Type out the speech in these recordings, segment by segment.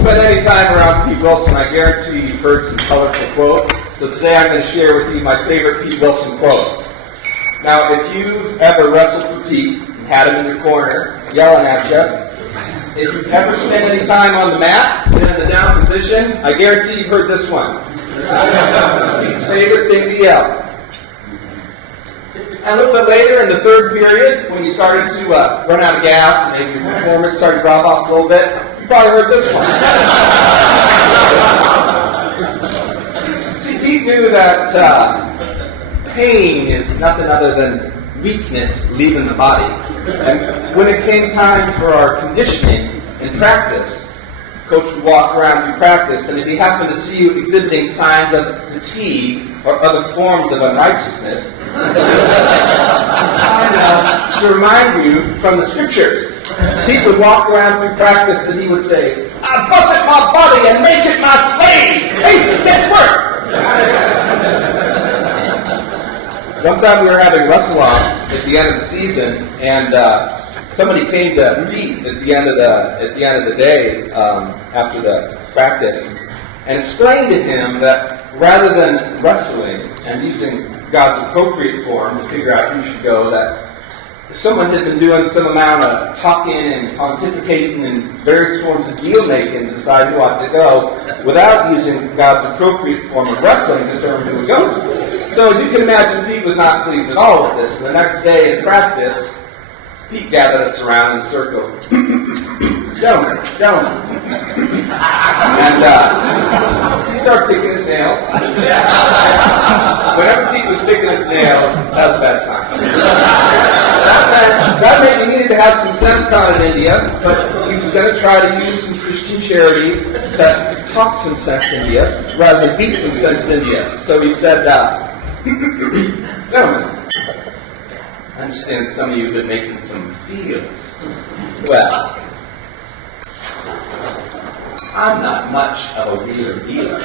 spent any time around Pete Willson, I guarantee you've heard some colorful quotes. So today I'm going to share with you my favorite Pete Willson quotes. Now, if you've ever wrestled with Pete and had him in your corner yelling at you, if you've ever spent any time on the mat, been in the down position, I guarantee you've heard this one. This is Pete's favorite thing to yell. And a little bit later in the third period, when you started to run out of gas and maybe your performance started to drop off a little bit, you probably heard this one. See, Pete knew that pain is nothing other than weakness leaving the body. And when it came time for our conditioning and practice, Coach would walk around through practice, and if he happened to see you exhibiting signs of fatigue or other forms of unrighteousness, to remind you from the scriptures, Pete would walk around through practice and he would say, "I buffet my body and make it my slave. Hasten, get to work." One time we were having wrestle-offs at the end of the season, and somebody came to Pete at the end of the day after the practice and explained to him that rather than wrestling and using God's appropriate form to figure out who should go, that someone had been doing some amount of talking and pontificating and various forms of deal-making to decide who ought to go without using God's appropriate form of wrestling to determine who would go. So as you can imagine, Pete was not pleased at all with this. And the next day in practice, Pete gathered us around in a circle. Gentlemen. And he started picking his nails. Whenever Pete was picking his nails, that was a bad sign. That meant he needed to have some sense down in India, but he was going to try to use some Christian charity to talk some sense India rather than beat some sense India. So he said, "Gentlemen, I understand some of you have been making some deals. Well, I'm not much of a wheeler dealer."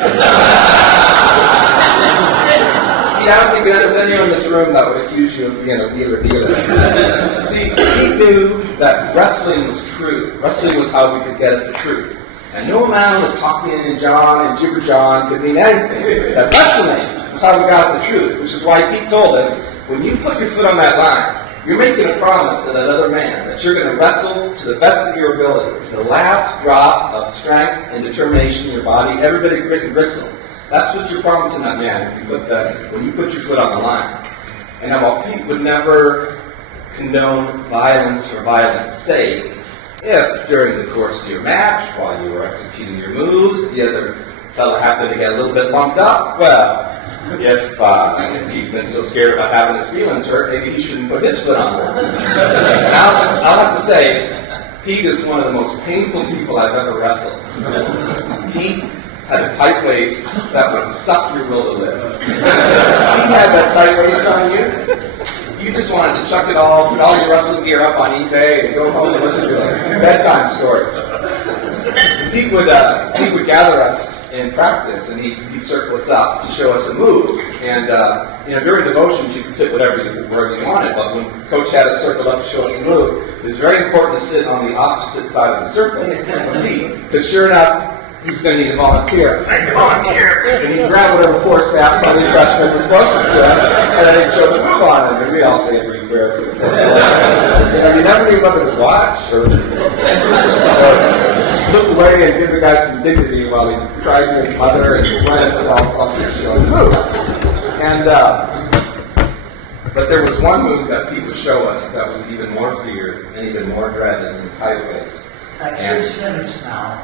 I don't think there's anyone in this room that would accuse you of being a wheeler dealer. See, he knew that wrestling was true. Wrestling was how we could get at the truth. And no amount of talking and John and Jibber John could mean anything. That wrestling was how we got at the truth, which is why Pete told us, when you put your foot on that line, you're making a promise to that other man that you're going to wrestle to the best of your ability, to the last drop of strength and determination in your body, every bit of grit and gristle. That's what you're promising that man when you put your foot on the line. And now, while Pete would never condone violence for violence sake, if during the course of your match, while you were executing your moves, the other fellow happened to get a little bit lumped up, well, if he'd been so scared about having his feelings hurt, maybe he shouldn't put his foot on it. And I'll have to say, Pete is one of the most painful people I've ever wrestled. Pete had a tight waist that would suck your will to live. He had that tight waist on you. You just wanted to chuck it all, put all your wrestling gear up on eBay and go home and listen to a bedtime story. Pete would gather us in practice, and he'd circle us up to show us a move. And during the motions, you could sit wherever you wanted, but when Coach had us circled up to show us a move, it was very important to sit on the opposite side of the circle of Pete, because sure enough, he was going to need a volunteer. I volunteer! And he'd grab whatever poor sap from the freshman was closest to him, and then he'd show the move on him, and we'd all say a brief prayer for the poor. You never knew whether to watch or look away and give the guy some dignity while he tried to mother and run himself off the show and move. And but there was one move that Pete would show us that was even more feared and even more dreaded than the tight waist. That's 6 minutes now.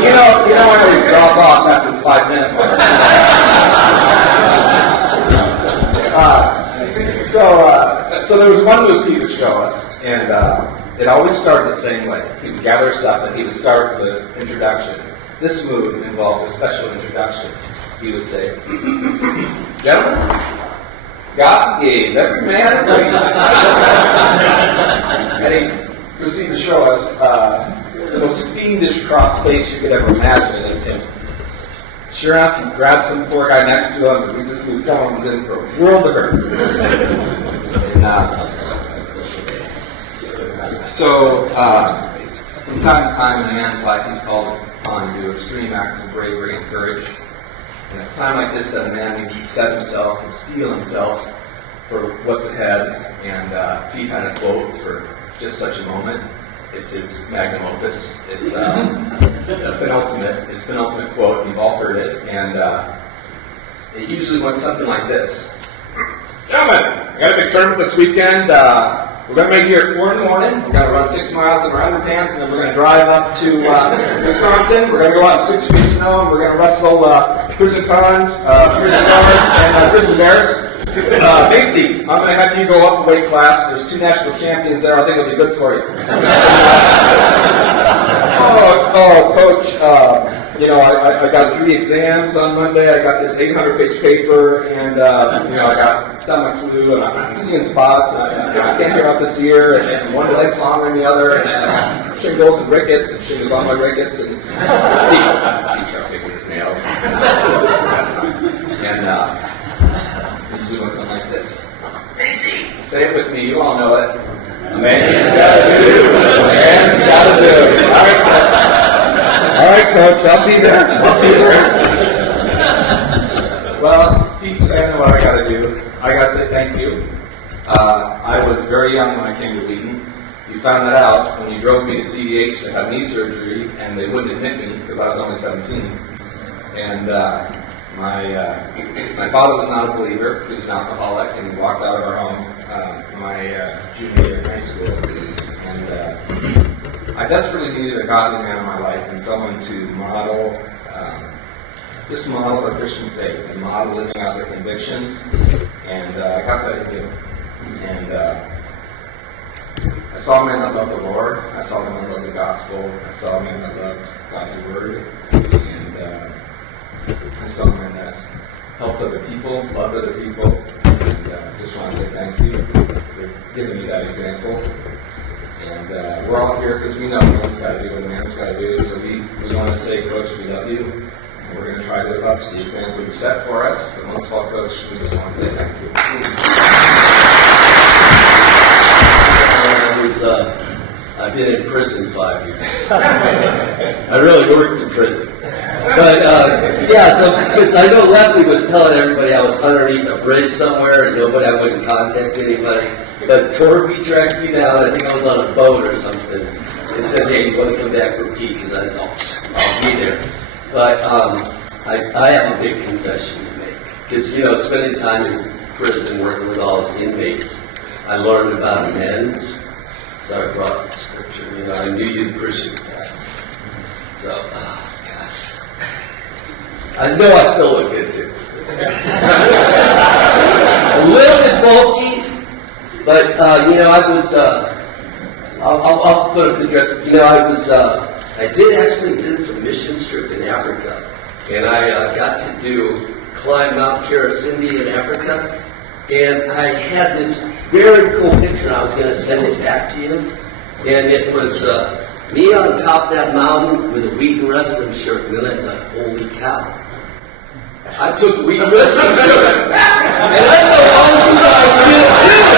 You know I always drop off after the 5 minute mark. So there was one move Pete would show us, and it always started the same way. He would gather us up, and he would start with an introduction. This move involved a special introduction. He would say, "Gentlemen, God gave every man a brain." And he proceeded to show us the most fiendish cross face you could ever imagine. And sure enough, he grabbed some poor guy next to him, and we just knew someone was in for a world of hurt. And So, from time to time in a man's life, he's called upon to do extreme acts of bravery and courage. And it's time like this that a man needs to set himself and steel himself for what's ahead. And Pete had a quote for just such a moment. It's his magnum opus. It's a penultimate quote. You've all heard it. And it usually went something like this. Gentlemen, I got a big tournament this weekend. We're going to make it here at 4 in the morning. We're going to run 6 miles in our underpants, and then we're going to drive up to Wisconsin. We're going to go out in 6 feet of snow, and we're going to wrestle prison cons, prison guards, and prison bears. Macy, I'm going to have you go up the weight class. There's 2 national champions there. I think it'll be good for you. Coach, I got 3 exams on Monday. I got this 800-page paper, and I got stomach flu, and I'm seeing spots, and I can't get out this year, and one leg's longer than the other, and shingles and rickets, and shingles on my rickets, and he started picking his nails. And it usually went something like this. Macy, say it with me. You all know it. A man's gotta do. A man's gotta do. All right, Coach, I'll be there. Well, Pete, I know what I got to do. I got to say thank you. I was very young when I came to Wheaton. You found that out when you drove me to CDH to have knee surgery, and they wouldn't admit me because I was only 17. And my father was not a believer. He was an alcoholic, and he walked out of our home my junior year in high school. And I desperately needed a godly man in my life and someone to model, just model their Christian faith and model living out their convictions. And I got that in you. And I saw a man that loved the Lord. I saw a man that loved the gospel. I saw a man that loved God's word. And I saw a man that helped other people, loved other people. And I just want to say thank you for giving me that example. And we're all here because we know a man's got to do what a man's got to do. So we want to say, Coach, we love you. And we're going to try to live up to the example you set for us. But most of all, Coach, we just want to say thank you. I've been in prison 5 years. I really worked in prison. But, because I know Leslie was telling everybody I was underneath a bridge somewhere and I wouldn't contact anybody. But Torby tracked me down. I think I was on a boat or something. And said, hey, you want to come back for Pete? Because I said, I'll be there. But I have a big confession to make. Because, spending time in prison working with all his inmates, I learned about amends. So I brought the scripture. I knew you'd appreciate that. So, gosh. I know I still look good, too. A little bit bulky. But, I was, I'll put up the dress. I did some mission trip in Africa. And I got to climb Mount Karasindi in Africa. And I had this very cool picture. I was going to send it back to you. And it was me on top of that mountain with a Wheaton Wrestling shirt. And then I thought, holy cow. I took a Wheaton Wrestling shirt. And I know all you guys did too.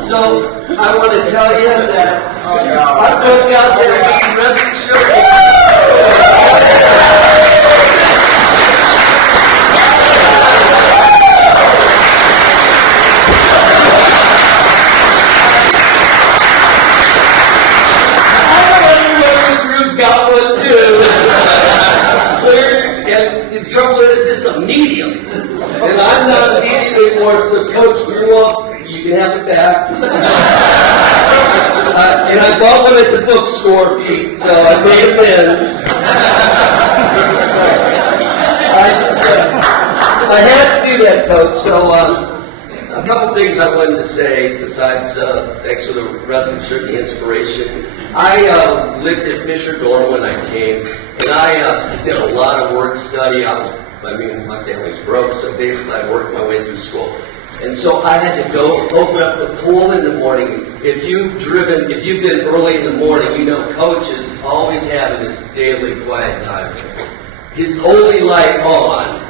So I want to tell you that I broke out that Wheaton Wrestling shirt. The trouble is, this is a medium, and I'm not a medium anymore. So, Coach, you can have it back. And I bought one at the bookstore, Pete. So I made amends. I had to do that, Coach. So a couple things I wanted to say besides thanks for the wrestling shirt and the inspiration. I lived at Fisher Dorm when I came. And I did a lot of work study. My family's broke, so basically I worked my way through school. And so I had to go open up the pool in the morning. If you've been early in the morning, Coach is always having his daily quiet time. His only light on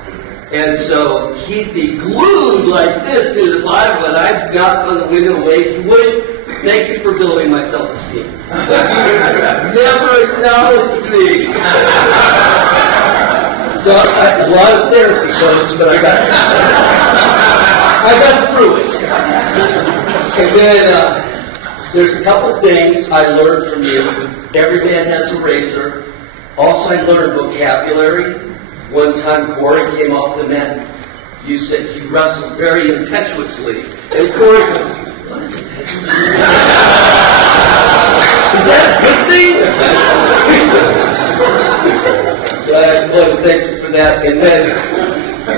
And so he'd be glued like this to the Bible, and I'd knock on the window awake. He wouldn't. Thank you for building my self-esteem. Never acknowledged me. So a lot of therapy, folks, but I got through it. And then there's a couple things I learned from you. Every man has a razor. Also, I learned vocabulary. One time, Corey came off the mat. You said you wrestled very impetuously. And Corey goes, what is impetuously? Is that a good thing? So I want to thank you for that. And then,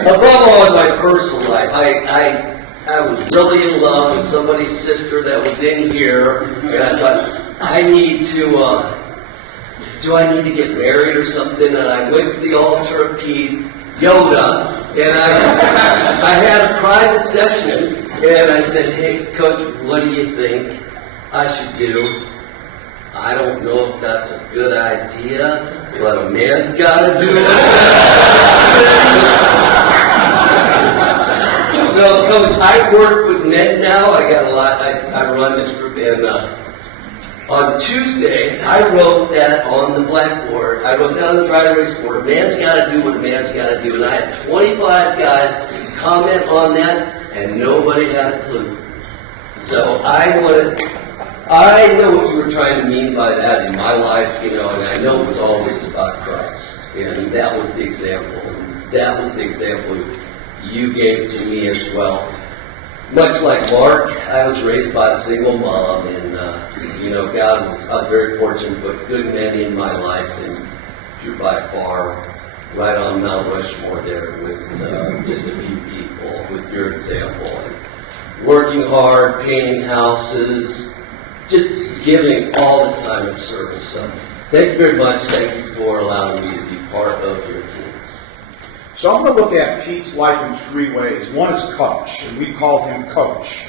above all, in my personal life, I was really in love with somebody's sister that was in here. And I thought, I need to... do I need to get married or something? And I went to the altar of Pete, Yoda, and I had a private session, and I said, hey, Coach, what do you think I should do? I don't know if that's a good idea, but a man's got to do it. So, Coach, I work with men now. I got a lot. I run this group, and on Tuesday, I wrote that on the blackboard. I wrote that on the dry erase board. A man's got to do what a man's got to do. And I had 25 guys comment on that, and nobody had a clue. So I know what you were trying to mean by that in my life, and I know it was always about Christ. And that was the example. And that was the example you gave to me as well. Much like Mark, I was raised by a single mom, and I was very fortunate to put good men in my life, and you're by far right on Mount Rushmore there with just a few people, with your example. And working hard, painting houses, just giving all the time of service. So thank you very much. Thank you for allowing me to be part of your team. So I'm going to look at Pete's life in three ways. One is coach, and we called him Coach.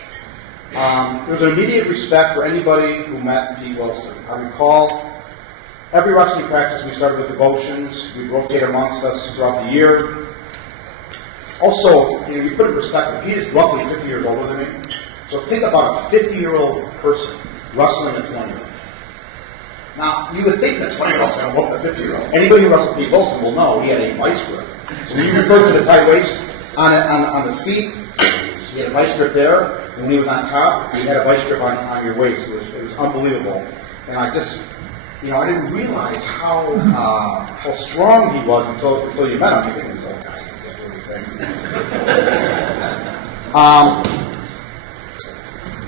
There's an immediate respect for anybody who met Pete Willson. I recall every wrestling practice we started with devotions. We'd rotate amongst us throughout the year. Also, you put it in perspective, Pete is roughly 50 years older than me. So think about a 50-year-old person wrestling a 20-year-old. Now, you would think that 20-year-old's going to whoop the 50-year-old. Anybody who wrestled Pete Willson will know he had a vice grip. So when you refer to the tight waist on the feet, he had a vice grip there. And when he was on top, he had a vice grip on your waist. It was unbelievable. And I just, I didn't realize how strong he was until you met him. You think, oh, God, he can't do anything.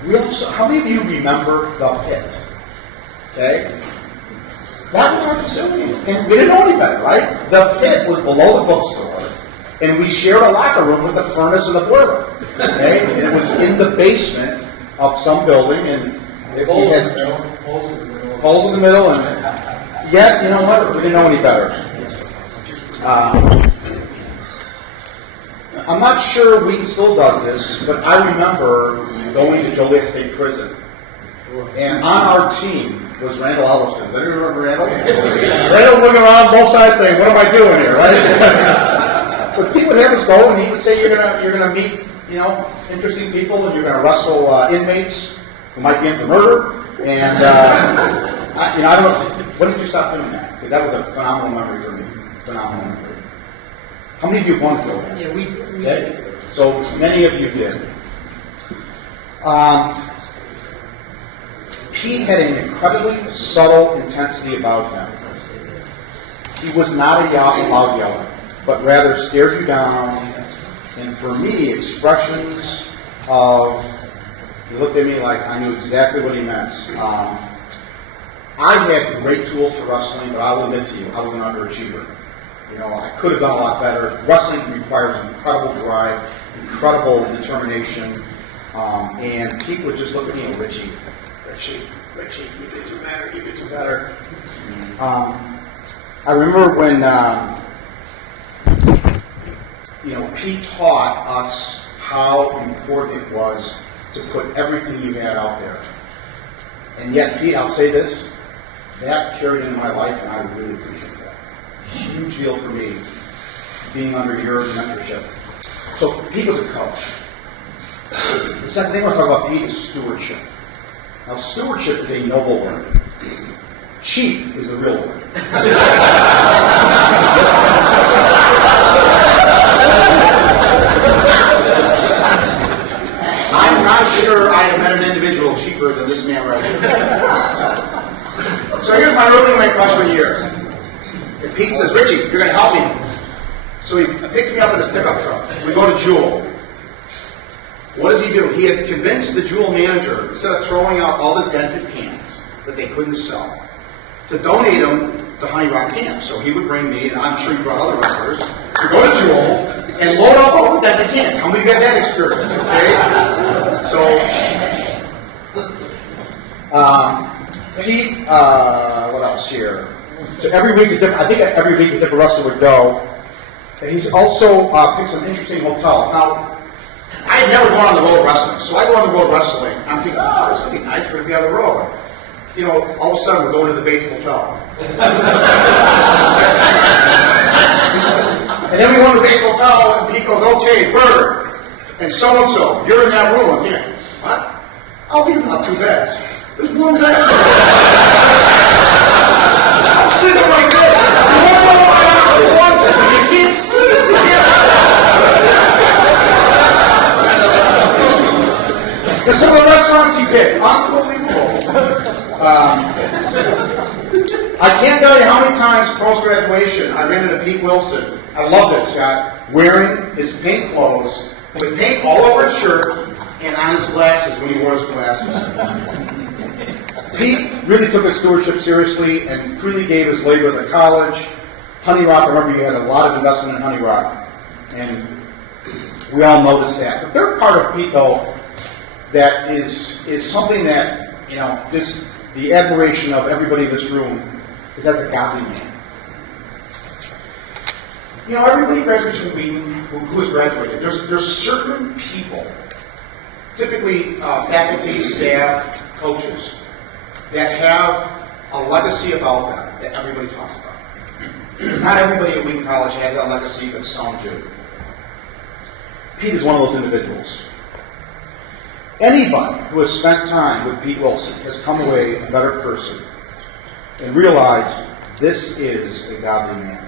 We also, how many of you remember the pit? Okay? That was our facilities. And we didn't know any better, right? The pit was below the bookstore, and we shared a locker room with the furnace and the boiler. Okay? And it was in the basement of some building, and we had holes in the middle, and yet, you know what? We didn't know any better. I'm not sure Wheaton still does this, but I remember going to Joliet State Prison. And on our team was Randall Ellison. Does anyone remember Randall? Randall looking around both sides saying, what am I doing here, right? But Pete would have us go, and he would say, you're gonna meet, interesting people, and you're gonna wrestle inmates who might be in for murder. And I don't know, when did you stop doing that? Because that was a phenomenal memory for me. Phenomenal memory. How many of you wanted to go there? Yeah, we Okay? So many of you did. Pete had an incredibly subtle intensity about him. He was not a loud yeller, but rather stared you down. And for me, expressions of, he looked at me like I knew exactly what he meant. I had great tools for wrestling, but I'll admit to you, I was an underachiever. I could have done a lot better. Wrestling requires incredible drive, incredible determination, and Pete would just look at me and Richie, you could do better, I remember when, Pete taught us how important it was to put everything you had out there. And yet, Pete, I'll say this, that carried into my life, and I really appreciate that. Huge deal for me. being under your mentorship. So Pete was a coach. The second thing I want to talk about Pete is stewardship. Now, stewardship is a noble word. Cheap is the real word. I'm not sure I have met an individual cheaper than this man right here. So here's my early my freshman year. And Pete says, Richie, you're going to help me. So he picks me up in his pickup truck. We go to Jewel. What does he do? He had convinced the Jewel manager, instead of throwing out all the dented cans that they couldn't sell, to donate them to Honey Rock Camp. So he would bring me, and I'm sure he brought other wrestlers, to go to Jewel and load up all the dented cans. How many of you had that experience? Okay? So, Pete, what else here? So every week, I think every week a different wrestler would go. And he's also picked some interesting hotels. Now, I had never gone on the road wrestling, so I go on the road wrestling. I'm thinking, oh, this would be nice. We're going to be on the road. You know, all of a sudden we're going to the Bates Hotel. And then we go to the Bates Hotel, and Pete goes, okay, Bird, and so, you're in that room. I'm thinking, what? I'll give him up 2 beds. There's one bed. I'm sitting like this. You can't sleep. You can't. And some of the restaurants he picked, unbelievable. I can't tell you how many times post-graduation I ran into Pete Willson. I love this guy, wearing his pink clothes, with paint all over his shirt and on his glasses when he wore his glasses. Pete really took his stewardship seriously and freely gave his labor at the college. Honey Rock, I remember you had a lot of investment in Honey Rock, and we all noticed that. The third part of Pete, though, that is something that, you know, just the admiration of everybody in this room is as a godly man. You know, everybody graduates from Wheaton who has graduated. There's certain people, typically faculty, staff, coaches, that have a legacy about them that everybody talks about. Because not everybody at Wheaton College has that legacy, but some do. Pete is one of those individuals. Anybody who has spent time with Pete Willson has come away a better person and realized this is a godly man.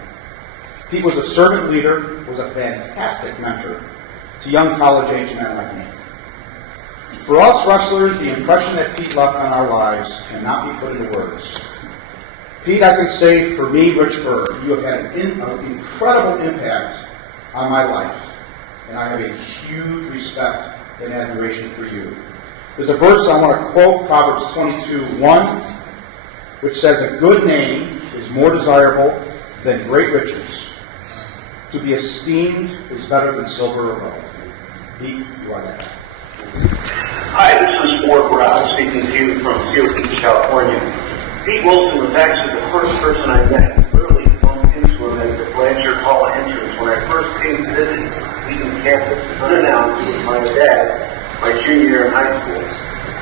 Pete was a servant leader, was a fantastic mentor to young college-age men like me. For us wrestlers, the impression that Pete left on our lives cannot be put into words. Pete, I can say for me, Rich Bird, you have had an incredible impact on my life, and I have a huge respect and admiration for you. There's a verse I want to quote, Proverbs 22:1, which says, a good name is more desirable than great riches. To be esteemed is better than silver or gold. Pete, you are that. Hi, this is Ward Brown speaking to you from Seal Beach, California. Pete Willson was actually the first person I met. Literally bumped into him at the Blanchard Hall entrance when I first came to visit Wheaton campus, unannounced with my dad, my junior year in high school.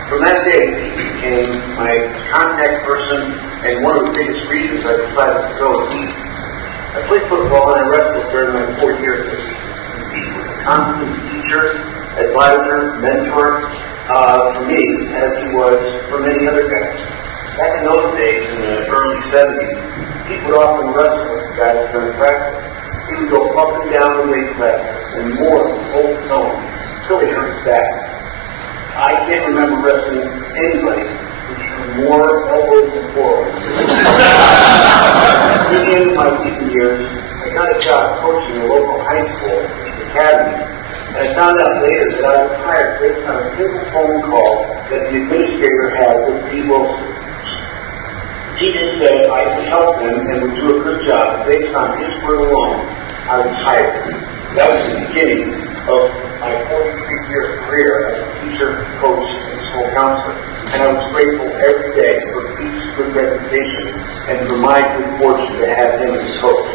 From that day, Pete became my contact person and one of the biggest reasons I decided to go to Wheaton. I played football and I wrestled during my 4 years at Wheaton. Pete was a constant teacher, advisor, mentor for me, as he was for many other guys. Back in those days, in the early 70s, Pete would often wrestle with guys during practice. He would go up and down the weight classes and more than hold his own until he hurt his back. I can't remember wrestling anybody who threw more elbows than forwards. At the end of my Wheaton years, I got a job coaching a local high school, Wheaton Academy, and I found out later that I was hired based on a simple phone call that the administrator had with Pete Willson. He just said I could help them and would do a good job. Based on his word alone, I was hired. That was the beginning of my 43-year career as a teacher, coach, and school counselor. And I was grateful every day for Pete's good reputation and for my good fortune to have him as coach.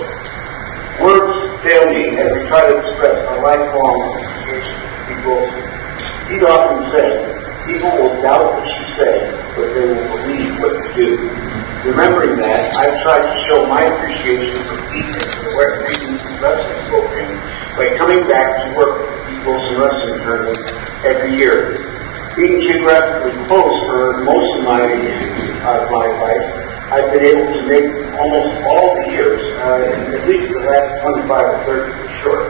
Words fail me as we try to express my lifelong appreciation for Pete Willson. He'd often said, people will doubt what you say, but they will believe what you do. Remembering that, I've tried to show my appreciation for Pete and for the reasons wrestling coming back to work at the Willson Wrestling tournament every year. Being geographically close for most of my life, I've been able to make almost all the years, at least the last 25 or 30 for sure.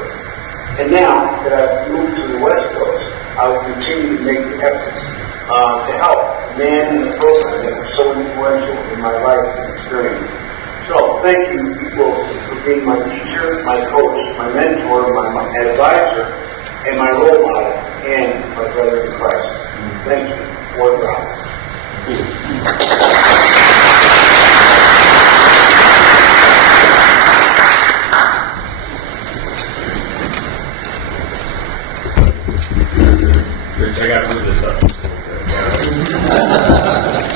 And now that I've moved to the West Coast, I will continue to make the efforts to help man in the program that was so influential in my life and experience. So thank you, people, for being my teacher, my coach, my mentor, my advisor, and my role model, and my brother in Christ. Thank you. Ward Brown. Rich, I got to move this up.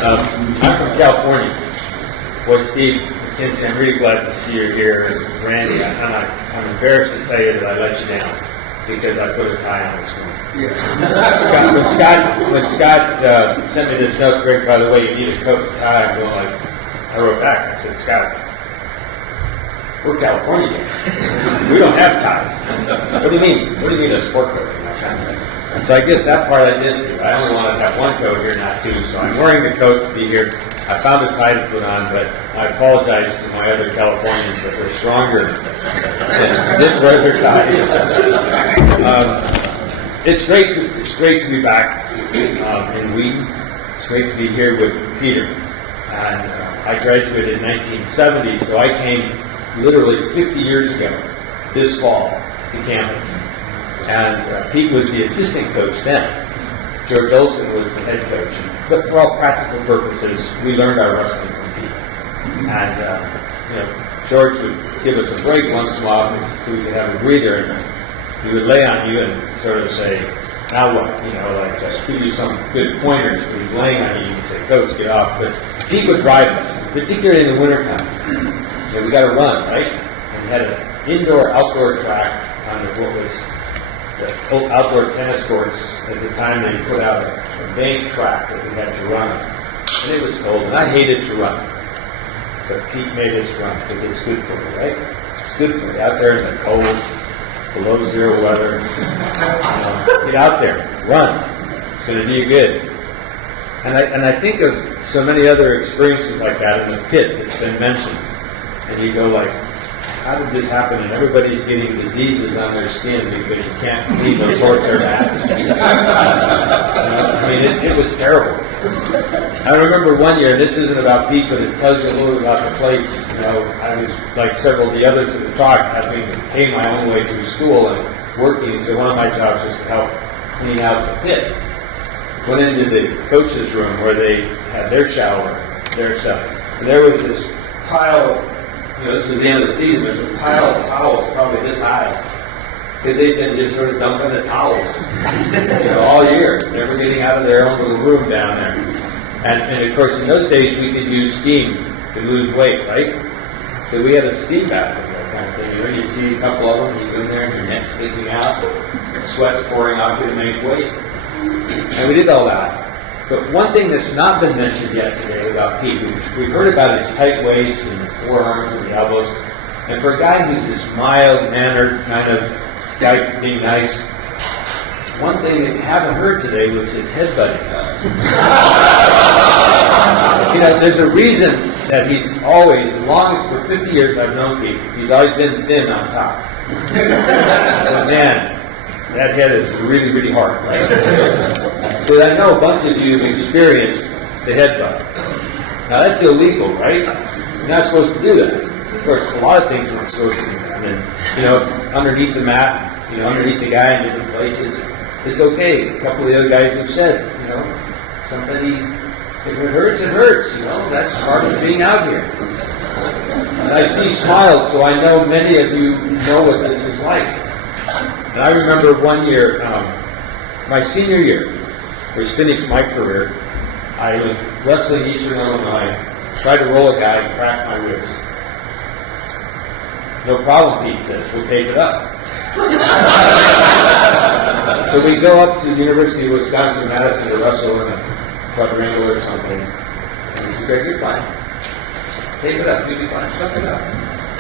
I'm from California. Boy, Steve, I'm really glad to see you here. Randy, I'm embarrassed to tell you that I let you down because I put a tie on this one. When Scott sent me this note, Greg, by the way, you need a coat and tie. I'm going like, I wrote back. I said, Scott, we're California guys. We don't have ties. What do you mean? What do you mean a sport coat? So I guess that part I didn't do. I only wanted to have one coat here, not two. So I'm wearing the coat to be here. I found a tie to put on, but I apologize to my other Californians that they're stronger than wear their ties. It's great to be back in Wheaton. It's great to be here with Peter. And I graduated in 1970, so I came literally 50 years ago this fall to campus. And Pete was the assistant coach then. George Olson was the head coach. But for all practical purposes, we learned our wrestling from Pete. And George would give us a break once in a while so we could have a breather, and he would lay on you and sort of say, now what? Like just give you some good pointers, but he's laying on you and say, Coach, get off. But Pete would drive us, particularly in the wintertime. We got to run, right? And he had an indoor-outdoor track on what was the outdoor tennis courts. At the time, they put out a bank track that we had to run on. And it was cold, and I hated to run. But Pete made us run because it's good for me, right? It's good for me. Out there in the cold, below zero weather. Get out there, run. It's going to do you good. And I think of so many other experiences like that in the pit that's been mentioned. And you go like, how did this happen? And everybody's getting diseases on their skin because you can't clean those horsehair mats. It was terrible. I remember one year, this isn't about Pete, but it tells you a little bit about the place. I was like several of the others that talked, having to pay my own way through school and working. So one of my jobs was to help clean out the pit. Went into the coach's room where they had their shower, their stuff. And there was this pile of, this was the end of the season, there's a pile of towels probably this high. Because they've been just sort of dumping the towels, all year, never getting out of their own little room down there. And of course, in those days, we could use steam to lose weight, right? So we had a steam bath kind of thing. You see a couple of them, you go in there and your neck's sticking out, sweat's pouring out to make weight. And we did all that. But one thing that's not been mentioned yet today about Pete, we've heard about his tight waist and the forearms and the elbows. And for a guy who's this mild-mannered kind of guy being nice, one thing that we haven't heard today was his headbutting. There's a reason that he's always, as long as for 50 years I've known Pete, he's always been thin on top. But man, that head is really, really hard, right? Because I know a bunch of you have experienced the headbutt. Now that's illegal, right? You're not supposed to do that. Of course, a lot of things we're supposed to do. Underneath the mat, underneath the guy in different places, it's okay. A couple of the other guys have said, somebody, if it hurts, it hurts. That's part of being out here. And I see smiles, so I know many of you know what this is like. And I remember one year, my senior year, was finished my career. I was wrestling Eastern Illinois, tried to roll a guy and cracked my ribs. No problem, Pete says, we'll take it up. So we go up to the University of Wisconsin-Madison to wrestle in a quadrangle or something. And he said, Greg, you're fine. Take it up, you'll be fine, suck it up.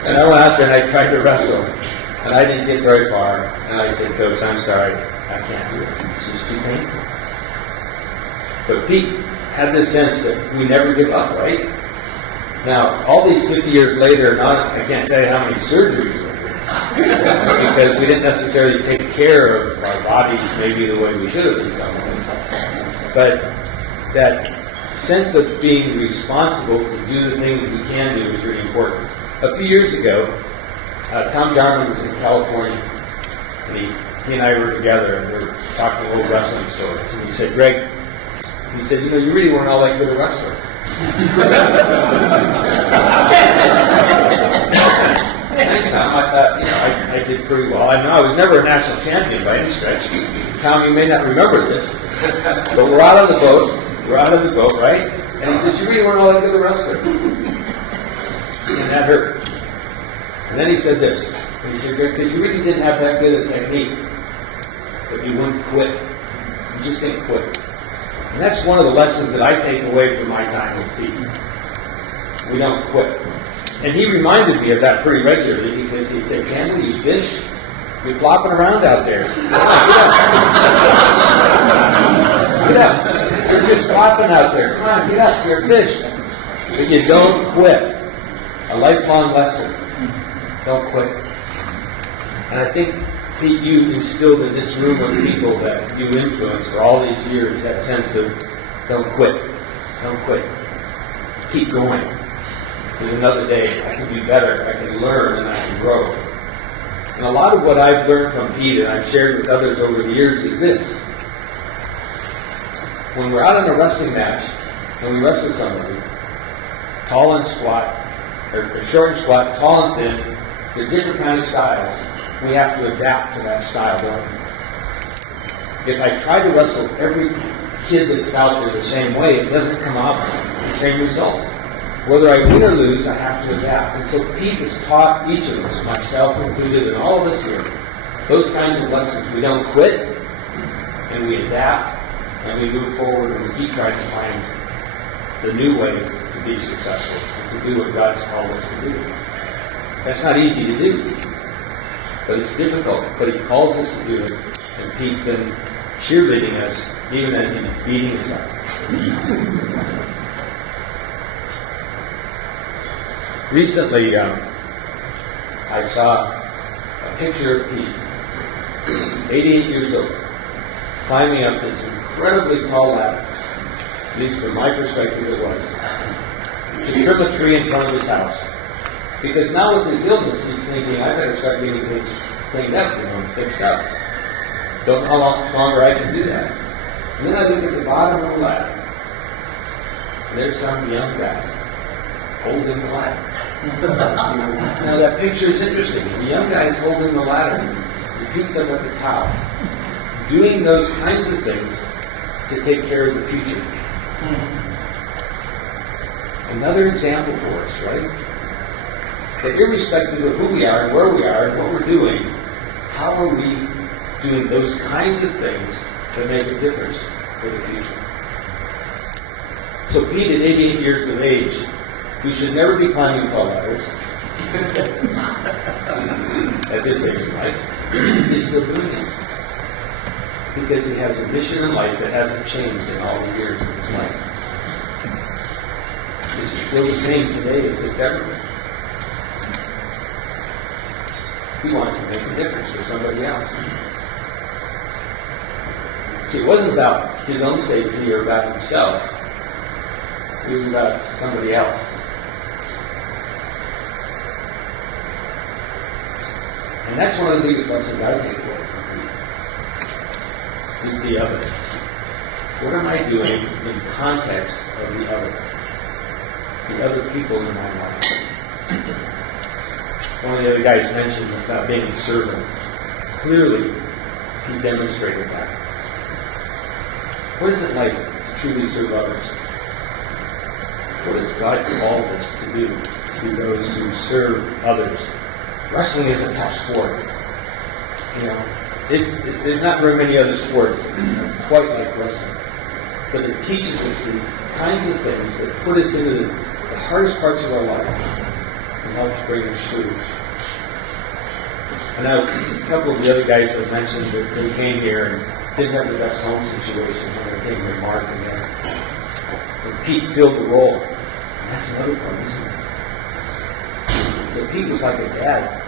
And I went out there and I tried to wrestle. And I didn't get very far, and I said, Coach, I'm sorry, I can't do it. It's just too painful. But Pete had this sense that we never give up, right? Now, all these 50 years later, I can't tell you how many surgeries because we didn't necessarily take care of our bodies maybe the way we should have in some ways. But that sense of being responsible to do the things we can do is really important. A few years ago, Tom Jarman was in California, and he and I were together, and we were talking old wrestling stories. And he said, Greg, he said, you really weren't all that good a wrestler. Thanks, Tom. I thought, I did pretty well. I know I was never a national champion by any stretch. Tom, you may not remember this, but we're out on the boat. We're out on the boat, right? And he says, you really weren't all that good a wrestler. And that hurt. And then he said this. And he said, Greg, because you really didn't have that good a technique, but you wouldn't quit. You just didn't quit. And that's one of the lessons that I take away from my time with Pete. We don't quit. And he reminded me of that pretty regularly because he said, Campbell, you fish, you're flopping around out there. Get up. You're just flopping out there. Come on, get up. You're a fish. But you don't quit. A lifelong lesson. Don't quit. And I think, Pete, you instilled in this room of people that you influenced for all these years that sense of don't quit. Don't quit. Keep going. There's another day. I can be better. I can learn and I can grow. And a lot of what I've learned from Pete and I've shared with others over the years is this. When we're out on a wrestling match and we wrestle somebody, tall and squat, or short and squat, tall and thin, they're different kind of styles. We have to adapt to that style, don't we? If I try to wrestle every kid that's out there the same way, it doesn't come out the same results. Whether I win or lose, I have to adapt. And so Pete has taught each of us, myself included, and all of us here, those kinds of lessons. We don't quit, and we adapt, and we move forward, and we keep trying to find the new way to be successful, and to do what God's called us to do. That's not easy to do, but it's difficult. But He calls us to do it, and Pete's been cheerleading us, even as He's beating us up. Recently, I saw a picture of Pete, 88 years old, climbing up this incredibly tall ladder, at least from my perspective it was, to trim a tree in front of his house. Because now with his illness, he's thinking, I better start getting things cleaned up, and fixed up. Don't know how much longer I can do that. And then I look at the bottom of the ladder, and there's some young guy holding the ladder. Now that picture is interesting. The young guy is holding the ladder, and Pete's up at the top, doing those kinds of things to take care of the future. Another example for us, right? That irrespective of who we are and where we are and what we're doing, how are we doing those kinds of things that make a difference for the future? So Pete, at 88 years of age, who should never be climbing tall ladders at this age of life, is still doing it. Because he has a mission in life that hasn't changed in all the years of his life. This is still the same today as it's ever been. He wants to make a difference for somebody else. See, it wasn't about his own safety or about himself. It was about somebody else. And that's one of the biggest lessons I take away from Pete, is the other. What am I doing in context of the other people in my life? One of the other guys mentioned about being a servant. Clearly, he demonstrated that. What is it like to truly serve others? What has God called us to do? To be those who serve others. Wrestling is a tough sport. There's not very many other sports that are quite like wrestling. But it teaches us these kinds of things that put us into the hardest parts of our life and helps bring us through. And now, a couple of the other guys that mentioned that who came here and didn't have the best home situation when they came to Mark and then Pete filled the role. And that's another part, isn't it? So Pete was like a dad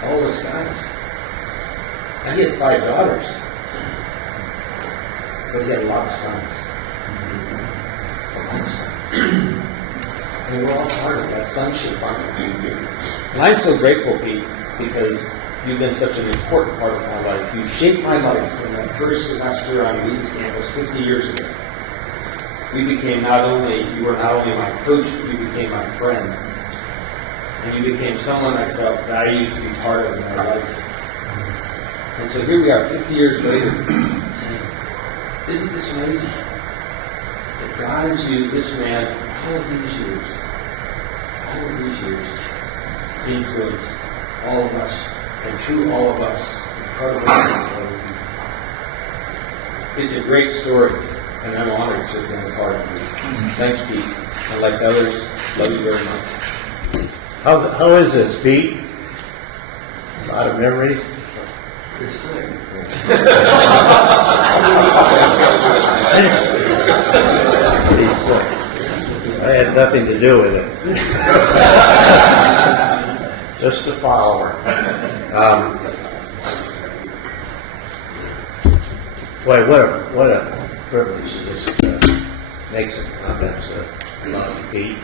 to all those guys. And he had 5 daughters. But he had a lot of sons. A lot of sons. And we're all part of that sonship, aren't we? And I'm so grateful, Pete, because you've been such an important part of my life. You shaped my life from that first semester on Wheaton's campus 50 years ago. You were not only my coach, but you became my friend. And you became someone I felt valued to be part of in my life. And so here we are, 50 years later, saying, isn't this amazing? That God has used this man for all of these years, to influence all of us, and through all of us, incredible. It's a great story, and I'm honored to have been a part of it. Thanks, Pete. And like the others, love you very much. How is this, Pete? A lot of memories? You're sick. I had nothing to do with it. Just a follower. Boy, what a privilege to just make some comments about Pete.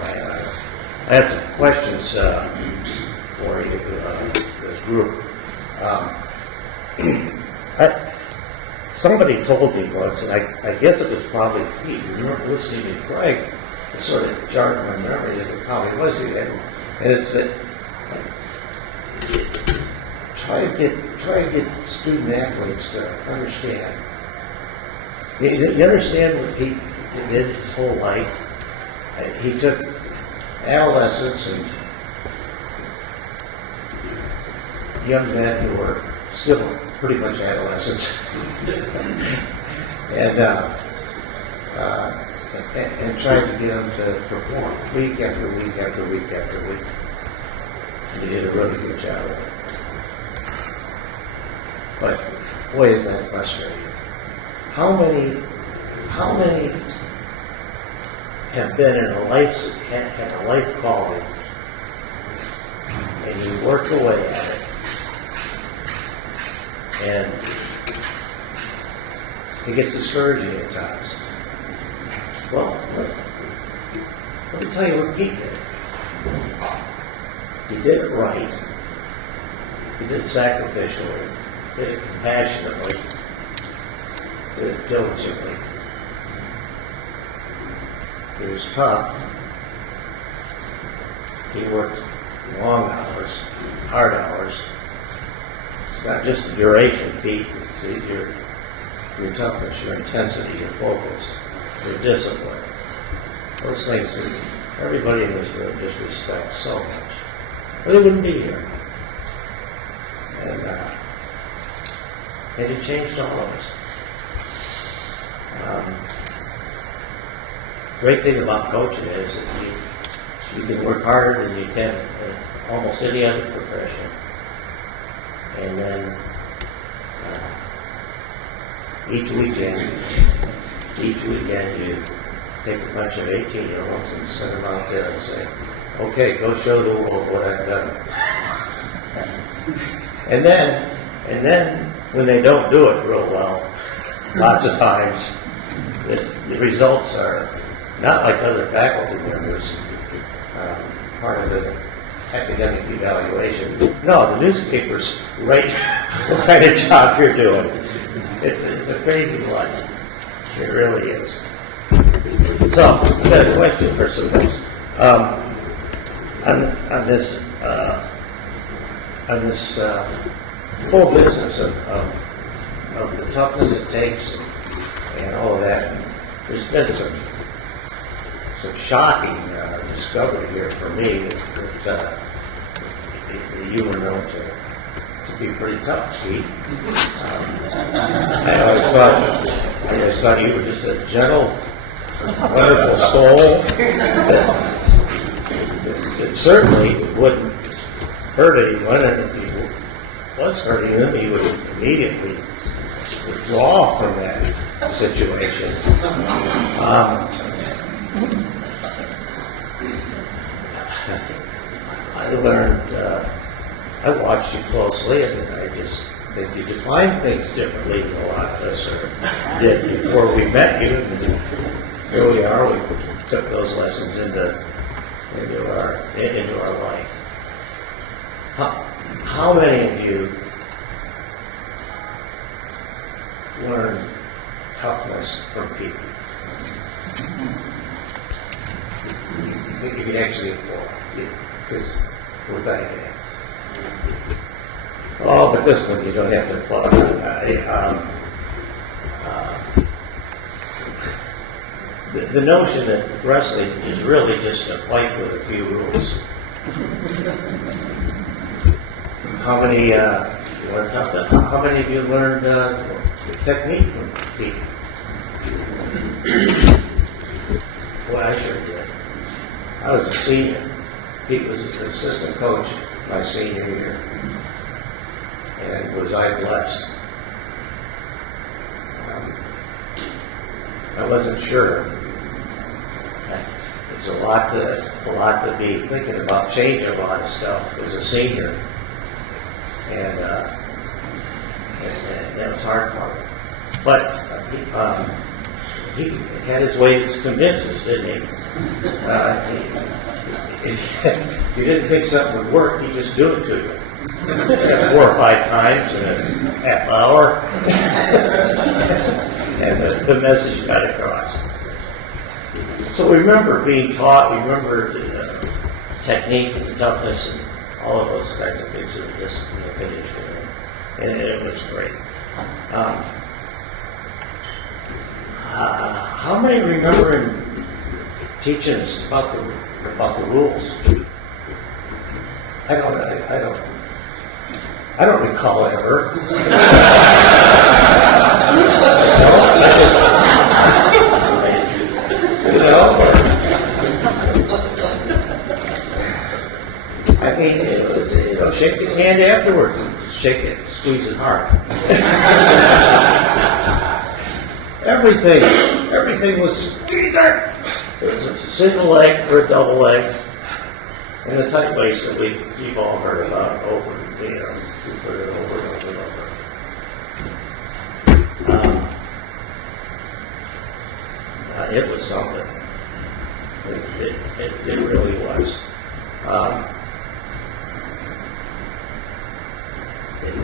I had some questions for you, this group. Somebody told me once, and I guess it was probably Pete. You weren't listening to Greg. It sort of jarred my memory that it probably was he. And it's that try to get student athletes to understand. You understand what Pete did his whole life? He took adolescents and young men who were still pretty much adolescents, and tried to get them to perform week after week after week after week. And he did a really good job of it. But boy, is that frustrating. How many have been in had a life calling, and you worked away at it, and it gets discouraging at times. Well, let me tell you what Pete did. He did it right. He did it sacrificially. Did it compassionately. Did it diligently. It was tough. He worked long hours, hard hours. It's not just the duration, Pete. It's your toughness, your intensity, your focus, your discipline. Those things that everybody in this room just respects so much. But they wouldn't be here. And it changed all of us. Great thing about coaching is that you can work harder than you can in almost any other profession. And then each weekend you take a bunch of 18-year-olds and send them out there and say, okay, go show the world what I've done. And then when they don't do it real well, lots of times the results are not like other faculty members, part of the academic evaluation. No, the newspapers write what kind of job you're doing. It's a crazy life. It really is. So, I've got a question for some folks. On this whole business of the toughness it takes and all of that, there's been some shocking discovery here for me that you were known to be pretty tough, Pete. I always thought you were just a gentle, wonderful soul that certainly wouldn't hurt anyone, and if he was hurting them, he would immediately withdraw from that situation. I learned, I watched you closely, and I just think you define things differently than a lot of us did before we met you. And here we are, we took those lessons into our life. How many of you learn toughness from people? You can actually, because we're thinking. Oh, but this one you don't have to plug. The notion that wrestling is really just a fight with a few rules. How many? How many of you learned the technique from Pete? Well, I sure did. I was a senior. Pete was an assistant coach my senior year. And was I blessed? I wasn't sure. It's a lot to be thinking about, changing a lot of stuff as a senior. And that was hard for me. But he had his ways to convince us, didn't he? If you didn't think something would work, he'd just do it to you. 4 or 5 times in a half hour. And the message got across. So remember being taught, remember the technique and the toughness and all of those kinds of things that just finished with him. And it was great. How many remember him teaching us about the rules? I don't recall ever. I mean, it was, shake his hand afterwards and shake it, squeeze it hard. Everything was squeezer. There was a single leg or a double leg, and a tight waist that we've all heard about over, we've heard it over and over and over. It was something. It really was.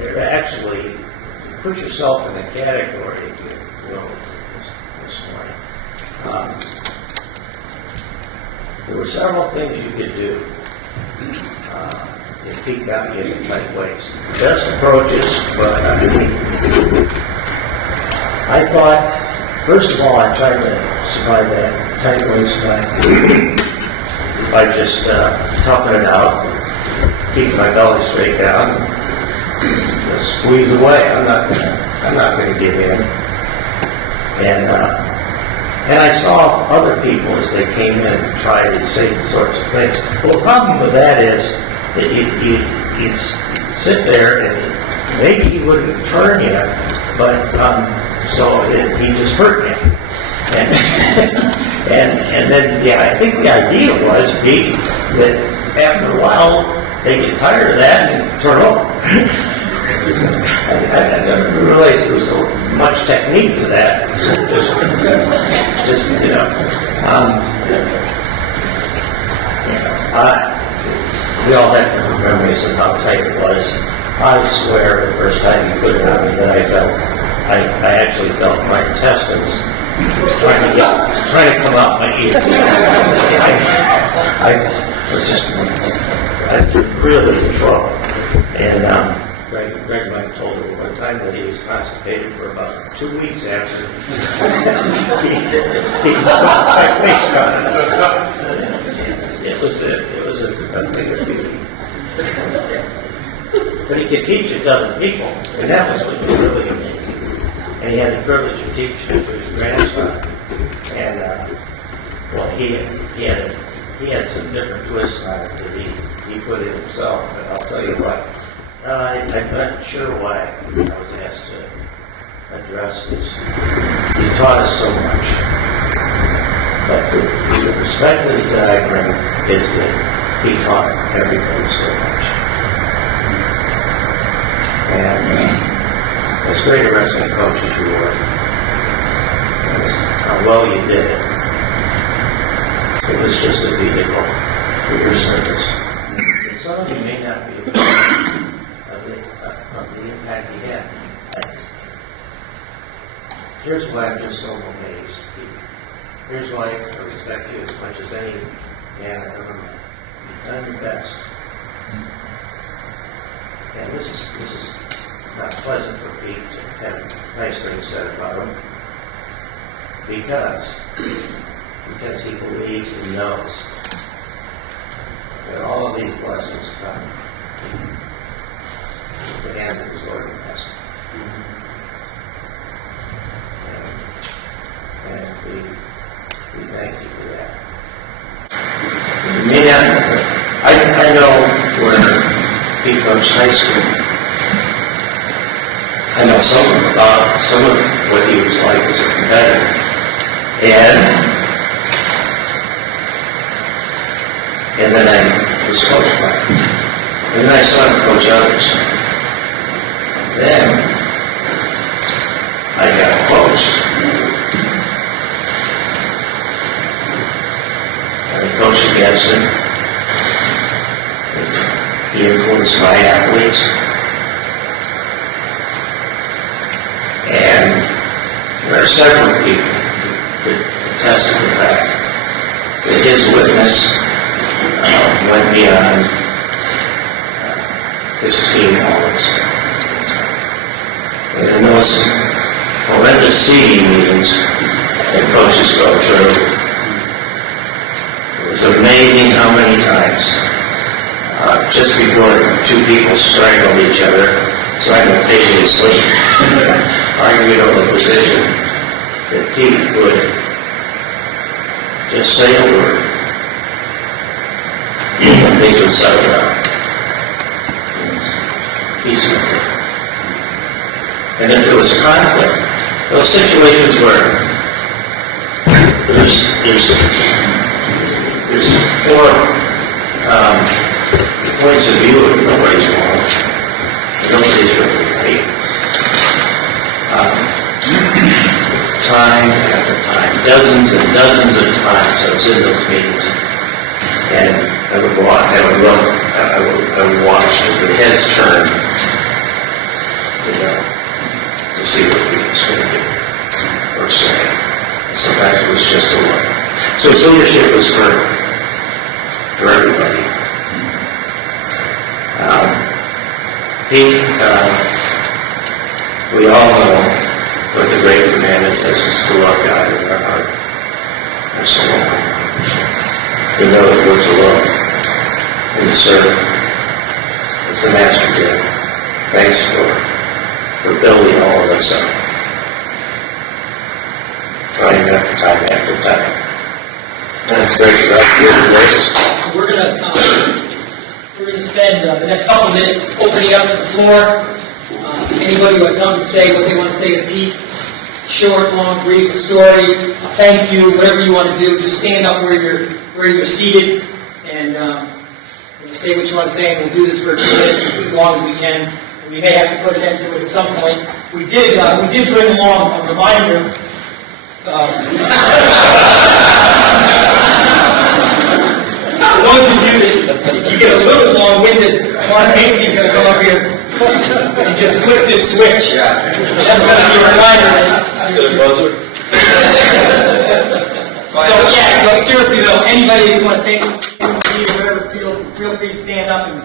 They're actually, put yourself in the category, if you will, this morning. There were several things you could do if Pete got you in tight ways. Best approaches, but I thought, first of all, I tried to survive that tight waist by just toughing it out, keeping my belly straight down, just squeeze away. I'm not going to give in. And I saw other people as they came in and tried these same sorts of things. Well, the problem with that is that you'd sit there and maybe he wouldn't turn you, but so he just hurt you. And then, I think the idea was, Pete, that after a while they get tired of that and turn over. I never realized there was so much technique to that. We all have different memories of how tight it was. I swear, the first time you put it on me, that I actually felt my intestines trying to come out my ears. I was really in trouble. And Greg Mike told her one time that he was constipated for about 2 weeks after he got waist on. It was a thing of beauty. But he could teach it to other people, and that was what was really amazing. And he had the privilege of teaching it to his grandson. And he had a he had some different twists on it that he put in himself, but I'll tell you what, I'm not sure why I was asked to address this. He taught us so much. But the perspective that I bring is that he taught everybody so much. And as great a wrestling coach as you were, how well you did it, it was just a vehicle for your service. And some of you may not be aware of the impact he had. Here's why I'm just so amazed. Here's why I respect you as much as any man I've ever met. You've done your best. And this is not pleasant for Pete to have nice things said about him. Because he believes and knows that all of these blessings come at the hand of his Lord and Master. And we thank you for that. I know where he coached high school. I know some of what he was like as a competitor. And then I was coached by him. And then I saw him coach others. Then I got coached. I coached against him. He influenced my athletes. And there are several people that attest to the fact that his witness went beyond his team always. And in those horrendous CD meetings that coaches go through, it was amazing how many times, just before two people strangled each other simultaneously, arguing over a position, that Pete would just say a word, and things would settle down. Peacefully. And if there was conflict, those situations where there's four points of view and nobody's wrong, nobody's really right. Time after time, dozens and dozens of times I was in those meetings, and I would watch as the heads turned, to see what people was going to do or say. Sometimes it was just a look. So his leadership was for everybody. We all know what the great commandment says is to love God in our heart, our soul. We know that we're to love and to serve. It's the master gift. Thanks for building all of this up. Time after time after time. That's great stuff. So we're gonna spend the next couple of minutes opening up to the floor. Anybody who has something to say, what they want to say to Pete, short, long, brief, a story, a thank you, whatever you want to do, just stand up where you're seated and say what you want to say, and we'll do this for a few minutes, as long as we can. We may have to put an end to it at some point. We did bring along a reminder. For those of you that, if you get a little long-winded, Mark Macy's going to come up here and just flip this switch. That's going to be a reminder. So yeah, but seriously though, anybody who wants to say anything, whatever, feel free to stand up and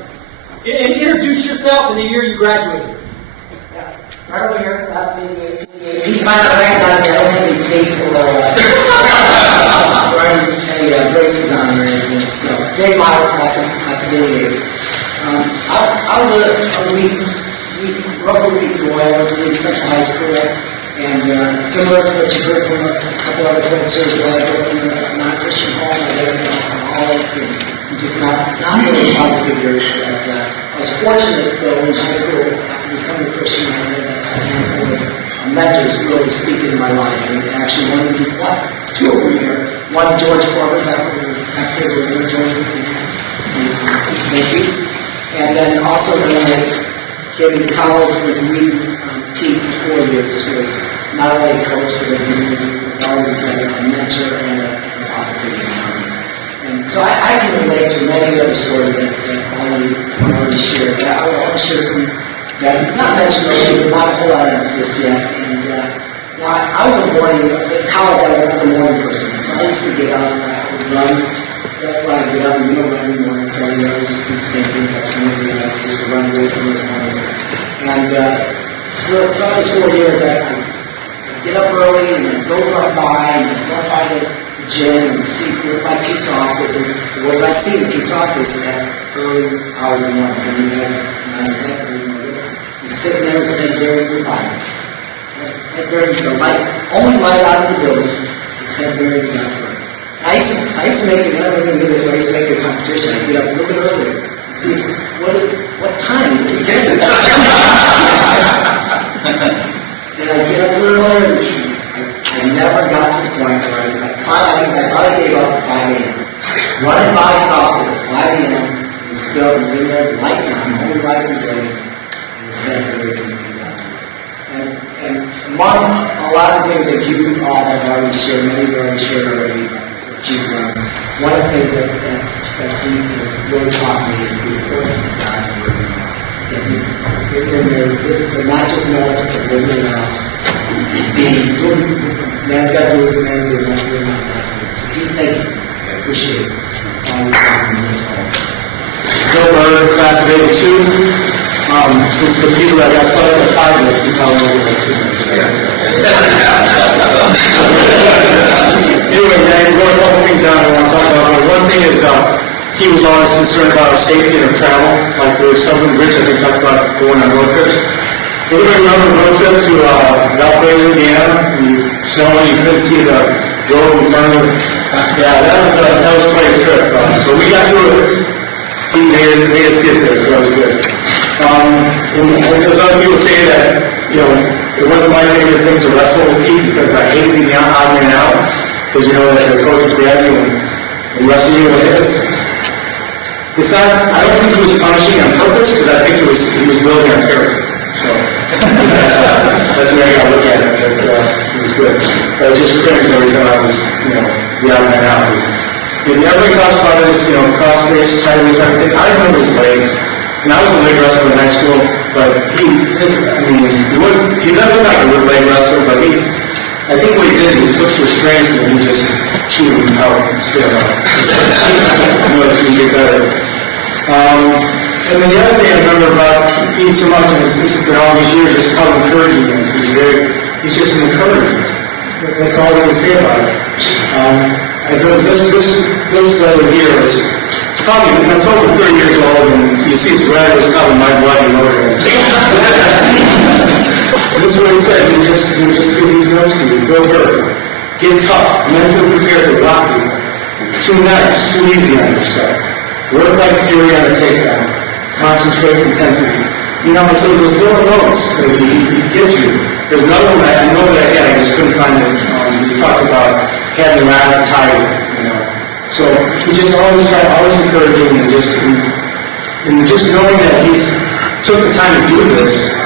introduce yourself and the year you graduated. Right over here, last meeting. You might not recognize me. I don't have any tape or any braces on or anything. So, Dave Meyer, class of 88. I was a rubber Wheaton boy. I went to Central High School, and similar to what you've heard from a couple other folks here as well, I go from a non-Christian home. I go from just not really a father figure. But I was fortunate though in high school, after becoming a Christian, I had a handful of mentors really speak in my life. And actually two over here. One, George Corbett, back when we were active with George. Thank you. And then also when I came into college with Wheaton, Pete for 4 years was not only a coach, but as always a mentor and a father figure. And so I can relate to many other stories that all of you already shared. But I want to share some that not mentioned earlier, but not a whole lot of emphasis yet. And I was a morning, in college I was a morning person. So I used to get up, I would run. When I get up in the middle of every morning, so I always do the same thing. That's something that I used to run away from those mornings. And throughout these 4 years, I get up early and I'd go right by and I'd run by the gym and see by Pete's office. And what did I see in Pete's office at early hours of the morning? Some of you guys he's sitting there with his head buried in the Bible. Head buried in the light, only light out of the building, his head buried in God's word. I used to make it, another thing to do this, when I used to make a competition, I'd get up a little bit earlier and see what time is he getting. And I'd get up a little earlier, and I never got to the point where I thought I gave up at 5 a.m. Running by his office at 5 a.m., and still was in there, lights on, only light in the day, and his head buried in God. And among a lot of things that you all have already shared, many have already shared already, one of the things that he has really taught me is the importance of God's word. They're not just knowing it, but living it out. Man's got to do what man's doing, that's what we're not. So Pete, thank you. I appreciate it. Bill Bird, class of 82. Since the people that got started at 5 minutes, we probably over like 2 minutes. Anyway, man, we wrote a couple things down I want to talk about. One thing is he was always concerned about our safety and our travel. Like there was something Rich, I think, talked about going on road trips. Anybody remember a road trip to Valparaiso, Indiana? Snowing, you couldn't see the road in front of you. Yeah, that was quite a trip. But we got through it. He made us get there, so that was good. And there's other people say that, it wasn't my favorite thing to wrestle with Pete because I hated being the odd man out. Because that the coach would grab you and wrestle you with this. It's not, I don't think he was punishing on purpose because I think he was building our character. So that's the way I gotta look at it. But it was good. But just cringe every time I was, the odd man out. Everybody talks about this, cross-face, titles, everything. I remember his legs. And I was a leg wrestler in high school, but he never looked like a good leg wrestler, but I think what he did is he took your strengths and he just chewed them out instead of to get better. And then the other thing I remember about Pete so much, and it's been all these years, just how encouraging he is. He's just an encourager. That's all we can say about it. I know this letter here is probably, it's over 30 years old, and you see it's red, it's probably my blood in order. This is what he said, he just give these notes to you. Bill Bird, get tough, mentally prepared to rock you. Too nice, too easy on yourself. Work like fury on a takedown. Concentrate intensity. So those little notes that he gives you. There's another one I know that I had, I just couldn't find it. He talked about having a rabbit tired, So we just always encouraging and just knowing that he's took the time to do this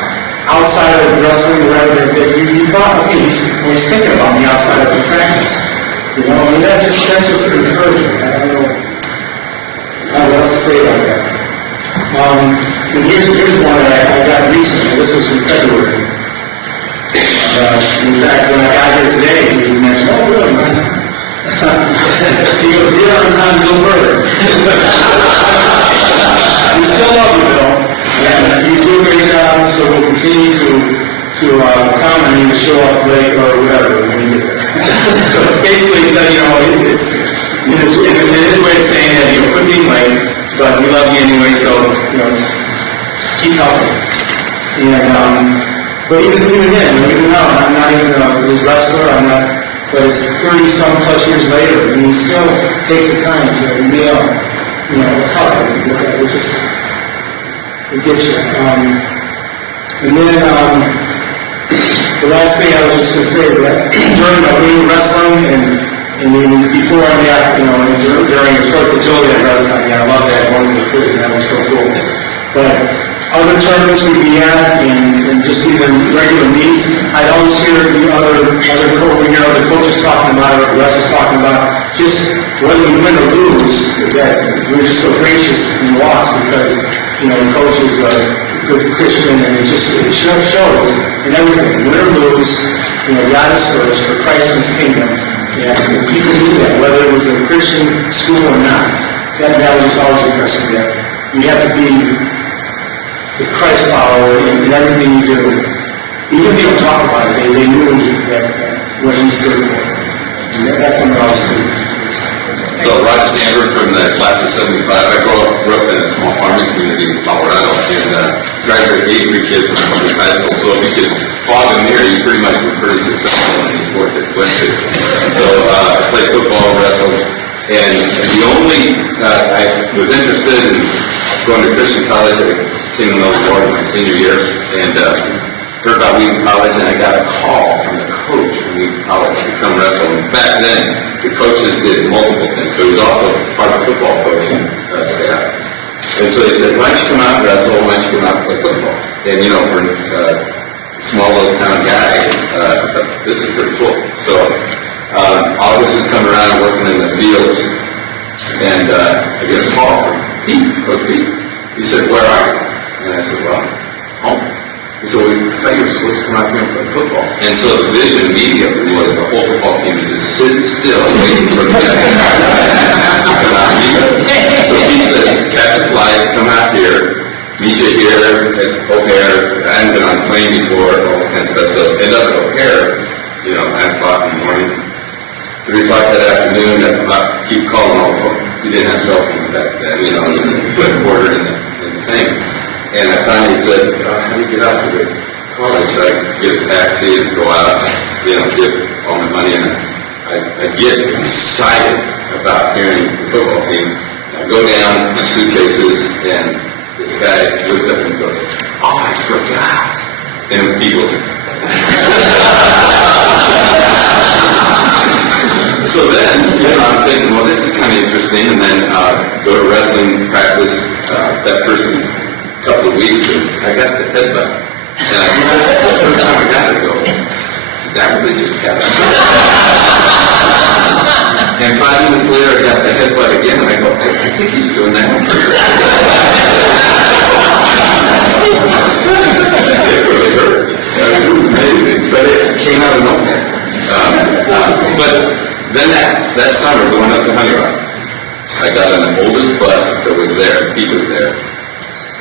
outside of wrestling or whatever, that you thought, okay, he's thinking about me outside of the practice. That's just encouraging. I don't know what else to say about that. And here's one that I got recently. This was in February. In fact, when I got here today, he mentioned, oh, really, man? He goes, you're on time, Bill Bird. We still love you, Bill. And you do a great job, so we'll continue to come and you show up late or whatever when you get there. So basically, he said, it's in his way of saying that, quit being late, but we love you anyway, so, keep helping. And, but even then, even now, I'm not even his wrestler, I'm not but it's 30-some plus years later, and he still takes the time to nail, a color, which is, it gets you. And then, the last thing I was just going to say is that during the Wheaton Wrestling and then before I got, during the 4th of July wrestling, I love that, going to the prison, that was so cool. But other tournaments we'd be at, and just even regular meets, I'd always hear other coaches talking about it, or the wrestlers talking about, just whether we win or lose, that we're just so gracious in the loss because, the coach is a good Christian, and it shows in everything, win or lose, God is first, for Christ and His kingdom, and people do that, whether it was a Christian school or not. That was just always impressive. That you have to be the Christ follower in everything you do. Even if you don't talk about it, they knew that what He stood for. And that's something I always do. So Roger Sandberg from the class of 75. I grew up in a small farming community in Colorado, and graduated 83 kids when I went to high school. So if you could fog them here, you pretty much were pretty successful in any sport that went to. So I played football, wrestled, and the only I was interested in going to Christian college. I came to know the Lord in my senior year, and heard about Wheaton College, and I got a call from the coach from Wheaton College to come wrestle. And back then, the coaches did multiple things. So he was also part of the football coaching staff. And so he said, why don't you come out and wrestle? Why don't you come out and play football? And for a small little town guy, this is pretty cool. So August was coming around working in the fields, and I get a call from Pete, Coach Pete. He said, where are you? And I said, well, home. He said, well, I thought you were supposed to come out here and play football. And so the vision immediately was the whole football team would just sit still waiting for the guy to come out here. So he said, catch a flight, come out here, meet you here at O'Hare. I hadn't been on a plane before, all that kind of stuff. So end up at O'Hare, 9 o'clock in the morning, 3 o'clock that afternoon, I keep calling all the phone. You didn't have cell phones back then, put a quarter in the thing. And I finally said, how do you get out to the college? So I get a taxi and go out, give all my money, and I get excited about hearing the football team. I go down, my suitcases, and this guy looks up and goes, oh, I forgot. And it was Eagles. So then, I'm thinking, well, this is kind of interesting, and then go to wrestling practice that first couple of weeks, and I got the headbutt. And I thought, the first time I got it, I go, that really just happened. And 5 minutes later, I got the headbutt again, and I go, I think he's doing that. It really hurt. It was amazing, but it came out of nowhere. But then that summer, going up to Honey Rock, I got on the oldest bus that was there, Pete was there,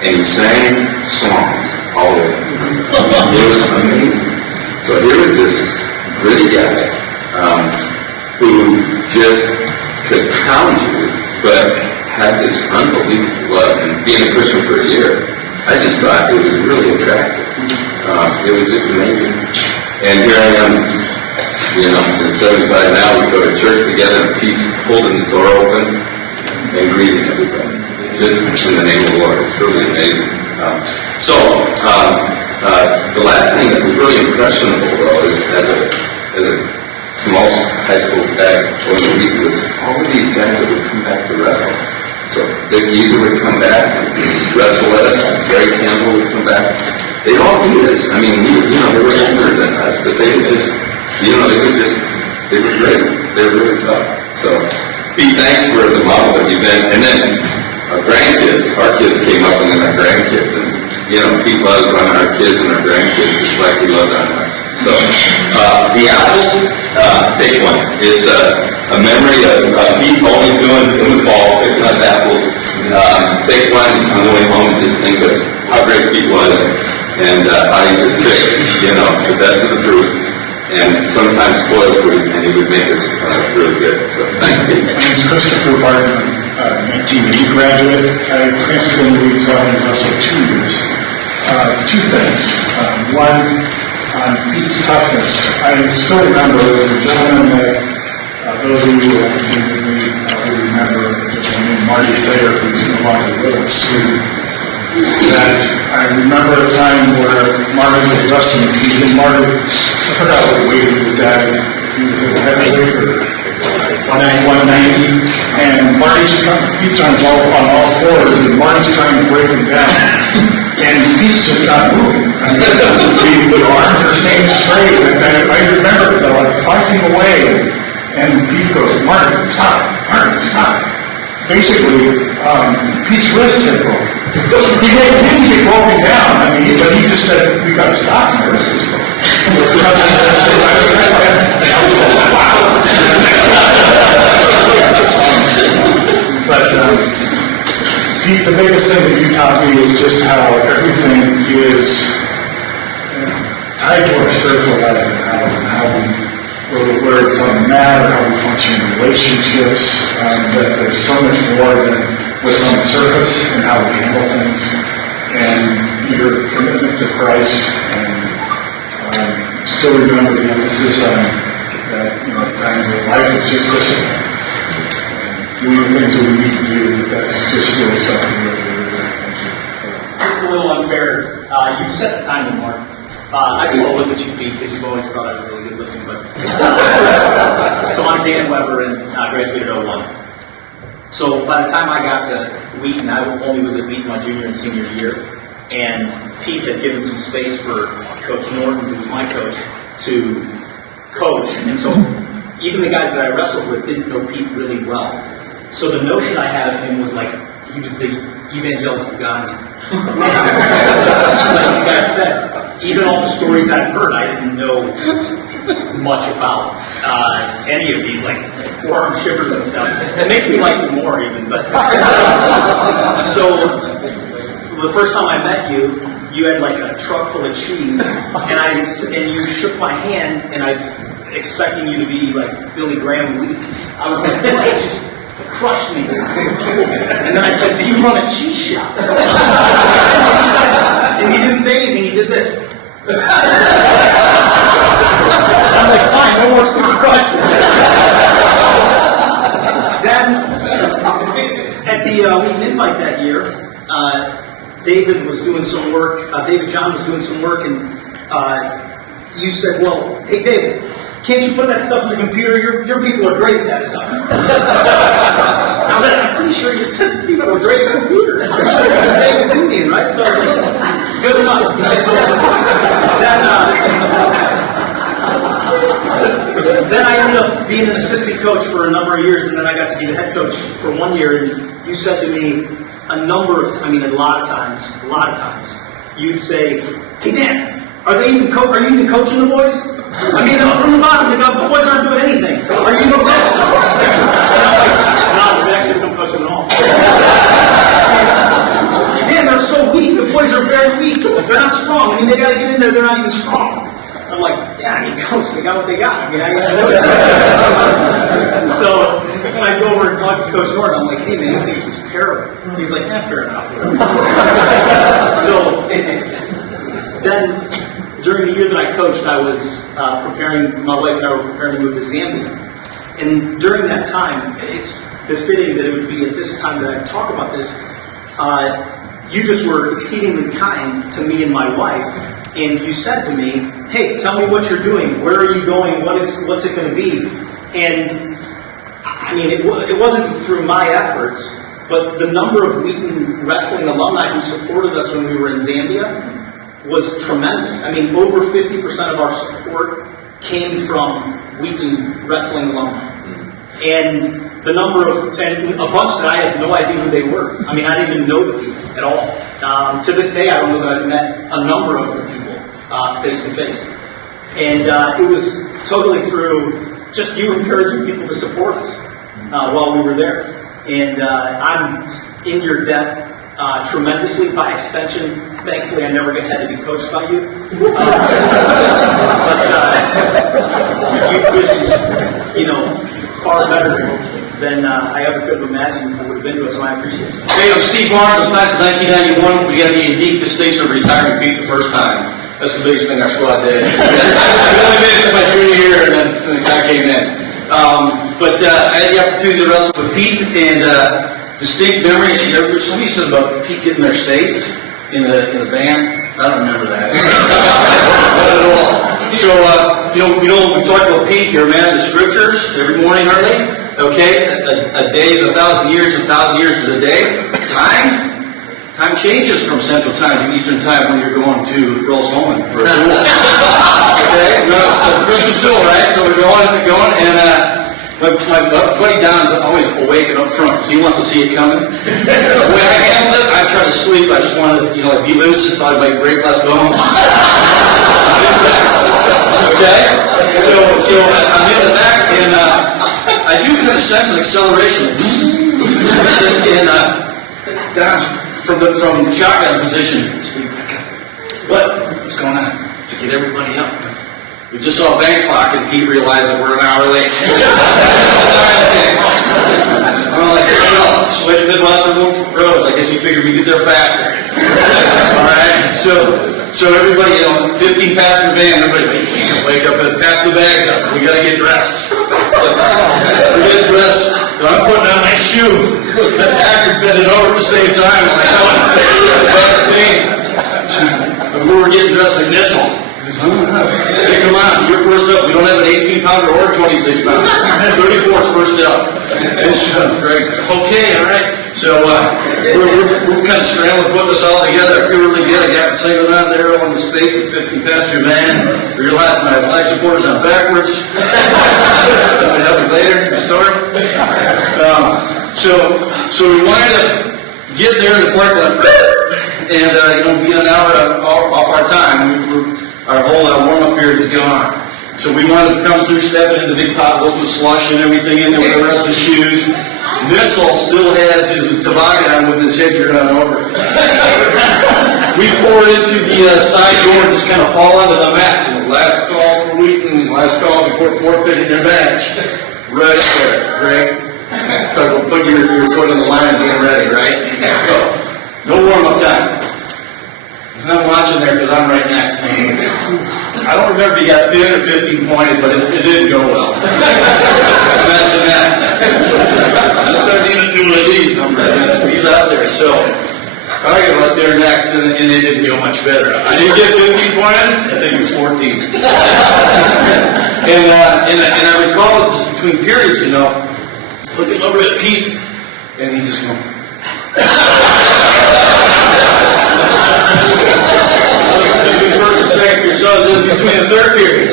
and he sang songs all the way. It was amazing. So here was this gritty guy who just could pound you, but had this unbelievable love. And being a Christian for a year, I just thought it was really attractive. It was just amazing. And here I am, since 75 now, we go to church together, and Pete's holding the door open and greeting everybody. Just in the name of the Lord. It's really amazing. The last thing that was really impressionable, though, is as a small high school guy going to Wheaton, was all of these guys that would come back to wrestle. So Dick Geezer would come back and wrestle with us. Gary Campbell would come back. They'd all beat us. I mean, they were older than us, but they were great. They were really tough. So, Pete, thanks for the model that you've been. And then our grandkids, our kids came up, and then our grandkids. And, Pete loves on our kids and our grandkids just like we love on us. So, the apples, take one. It's a memory of Pete always doing in the fall, picking up apples. Take one on the way home and just think of how great Pete was and how he just picked, the best of the fruits and sometimes spoiled fruit, and he would make us really good. So, thank you, Pete. My name is Christopher Barton. I'm a DVD graduate. I transferred into Wheaton Wrestling 2 years. 2 things. One, on Pete's toughness. I still remember there was a gentleman that, those of you who have been with me will remember, a gentleman named Marty Thayer, who's no longer with us, that I remember a time where Marty was wrestling Pete, and Marty, I forgot what weight he was at, if he was at heavyweight or 190, and Pete's on all fours, and Marty's trying to break him down, and Pete's just not moving. I mean, the arms are staying straight, and I remember because I was like 5 feet away, and Pete goes, Marty, stop, Basically, Pete's wrist had broken. He didn't get broken down, but he just said, we got to stop, my wrist is broken. But Pete, the biggest thing that you taught me is just how everything is tied to our spiritual life and how where it's on the mat or how we function in relationships, that there's so much more than what's on the surface and how we handle things, and your commitment to Christ, and still remember the emphasis on that, times of life is just discipline. Doing the things that we need to do, that's just really something really, really thank you. It's a little unfair. You set the timing, Mark. I just want to look at you, Pete, because you've always thought I was really good looking. But so I'm Dan Weber, and I graduated 01. So by the time I got to Wheaton, I only was at Wheaton my junior and senior year, and Pete had given some space for Coach Norton, who was my coach, to coach, and so even the guys that I wrestled with didn't know Pete really well. So the notion I had of him was like he was the evangelical Gandhi. Like you guys said, even all the stories I've heard, I didn't know much about any of these, like forearm shivers and stuff. It makes me like him more even. But so the first time I met you, you had like a truck full of cheese, and you shook my hand, and I expecting you to be like Billy Graham weak. I was like, boy, it just crushed me. And then I said, do you run a cheese shop? And he didn't say anything, he did this. I'm like, fine, no more stupid questions. Then, at the Wheaton Invite that year, David was doing some work, David John was doing some work, and you said, well, hey David, can't you put that stuff in the computer? Your people are great at that stuff. I was like, I'm pretty sure you said these people are great at computers. David's Indian, right? So I was like, good enough. So then I ended up being an assistant coach for a number of years, and then I got to be the head coach for 1 year, and you said to me a lot of times, you'd say, hey Dan, are you even coaching the boys? I mean, from the bottom, the boys aren't doing anything. Are you even coaching them? And I'm like, no, we actually don't coach them at all. Man, they're so weak. The boys are very weak. They're not strong. I mean, they got to get in there. They're not even strong. I'm like, yeah, coach, they got what they got. I mean, I know that. So when I go over and talk to Coach Norton, I'm like, hey, man, he thinks we're terrible. He's like, yeah, fair enough. So then, during the year that I coached, I was my wife and I were preparing to move to Zambia. And during that time, it's befitting that it would be at this time that I talk about this, you just were exceedingly kind to me and my wife, and you said to me, hey, tell me what you're doing, where are you going, what's it going to be? And I mean, it wasn't through my efforts, but the number of Wheaton Wrestling alumni who supported us when we were in Zambia was tremendous. I mean, over 50% of our support came from Wheaton Wrestling alumni. And a bunch that I had no idea who they were. I mean, I didn't even know the people at all. To this day, I don't know that I've met a number of the people face to face. And it was totally through just you encouraging people to support us while we were there. And I'm in your debt tremendously. By extension, thankfully, I never had to be coached by you. But you've been, far better than I ever could have imagined I would have been to us, so I appreciate it. Hey, I'm Steve Barnes, I'm class of 1991. We got the unique distinction of retiring Pete the first time. That's the biggest thing our squad did. We only made it to my junior year, and then the guy came in. But I had the opportunity to wrestle with Pete, and distinct memory. Somebody said about Pete getting there safe in the van. I don't remember that. Not at all. So we've talked about Pete. You're a man of the scriptures every morning early. Okay, a day is 1,000 years. 1,000 years is a day. Time changes from Central Time to Eastern Time when you're going to Rolls Holman for a school. Okay, so Christmas school, right? So we're going, and my buddy Don's always awake and up front because he wants to see it coming. The way I handle it, I try to sleep. I just want to, be loose. Thought I might break less bones. Okay, so I'm in the back, and I do kind of sense an acceleration, and Don's from shotgun position. What's going on? To get everybody up. We just saw a bank clock, and Pete realized that we're an hour late. I'm like, switch Midwestern roads. I guess he figured we'd get there faster. All right, so everybody, 15 passenger van, everybody wake up and pass the bags up. We got to get dressed. We get dressed. So I'm putting on my shoe. That actor's bending over at the same time. I'm like, we were getting dressed like Nissel. Hey, come on, you're first up. We don't have an 18-pounder or a 26-pounder. 34's first up. And so Greg's like, okay, all right. So we're kind of scrambling, putting this all together. I feel really good. I got singing on there on the space of 15-passenger van. Realized my life supporter's on backwards. That would help you later in the story. So we wanted to get there in the parking lot and being an hour off our time. Our whole warm-up period is gone. So we wanted to come through, stepping into big potholes with slush and everything in there with the rest of his shoes. Nissel still has his toboggan on with his headgear on over. We poured into the side door and just kind of fall onto the mats. And last call for Wheaton, last call before forfeiting their match. Right there, Greg. Talk about putting your foot in the line and being ready, right? Go. No warm-up time. And I'm watching there because I'm right next to him. I don't remember if he got 10 or 15 pointed, but it didn't go well. Imagine that. That's not even do one of these numbers. He's out there. So I got right there next, and it didn't go much better. I didn't get 15 pointed. I think it was 14. And I recall just between periods, looking over at Pete, and he's just going. First and second period, so between the third period,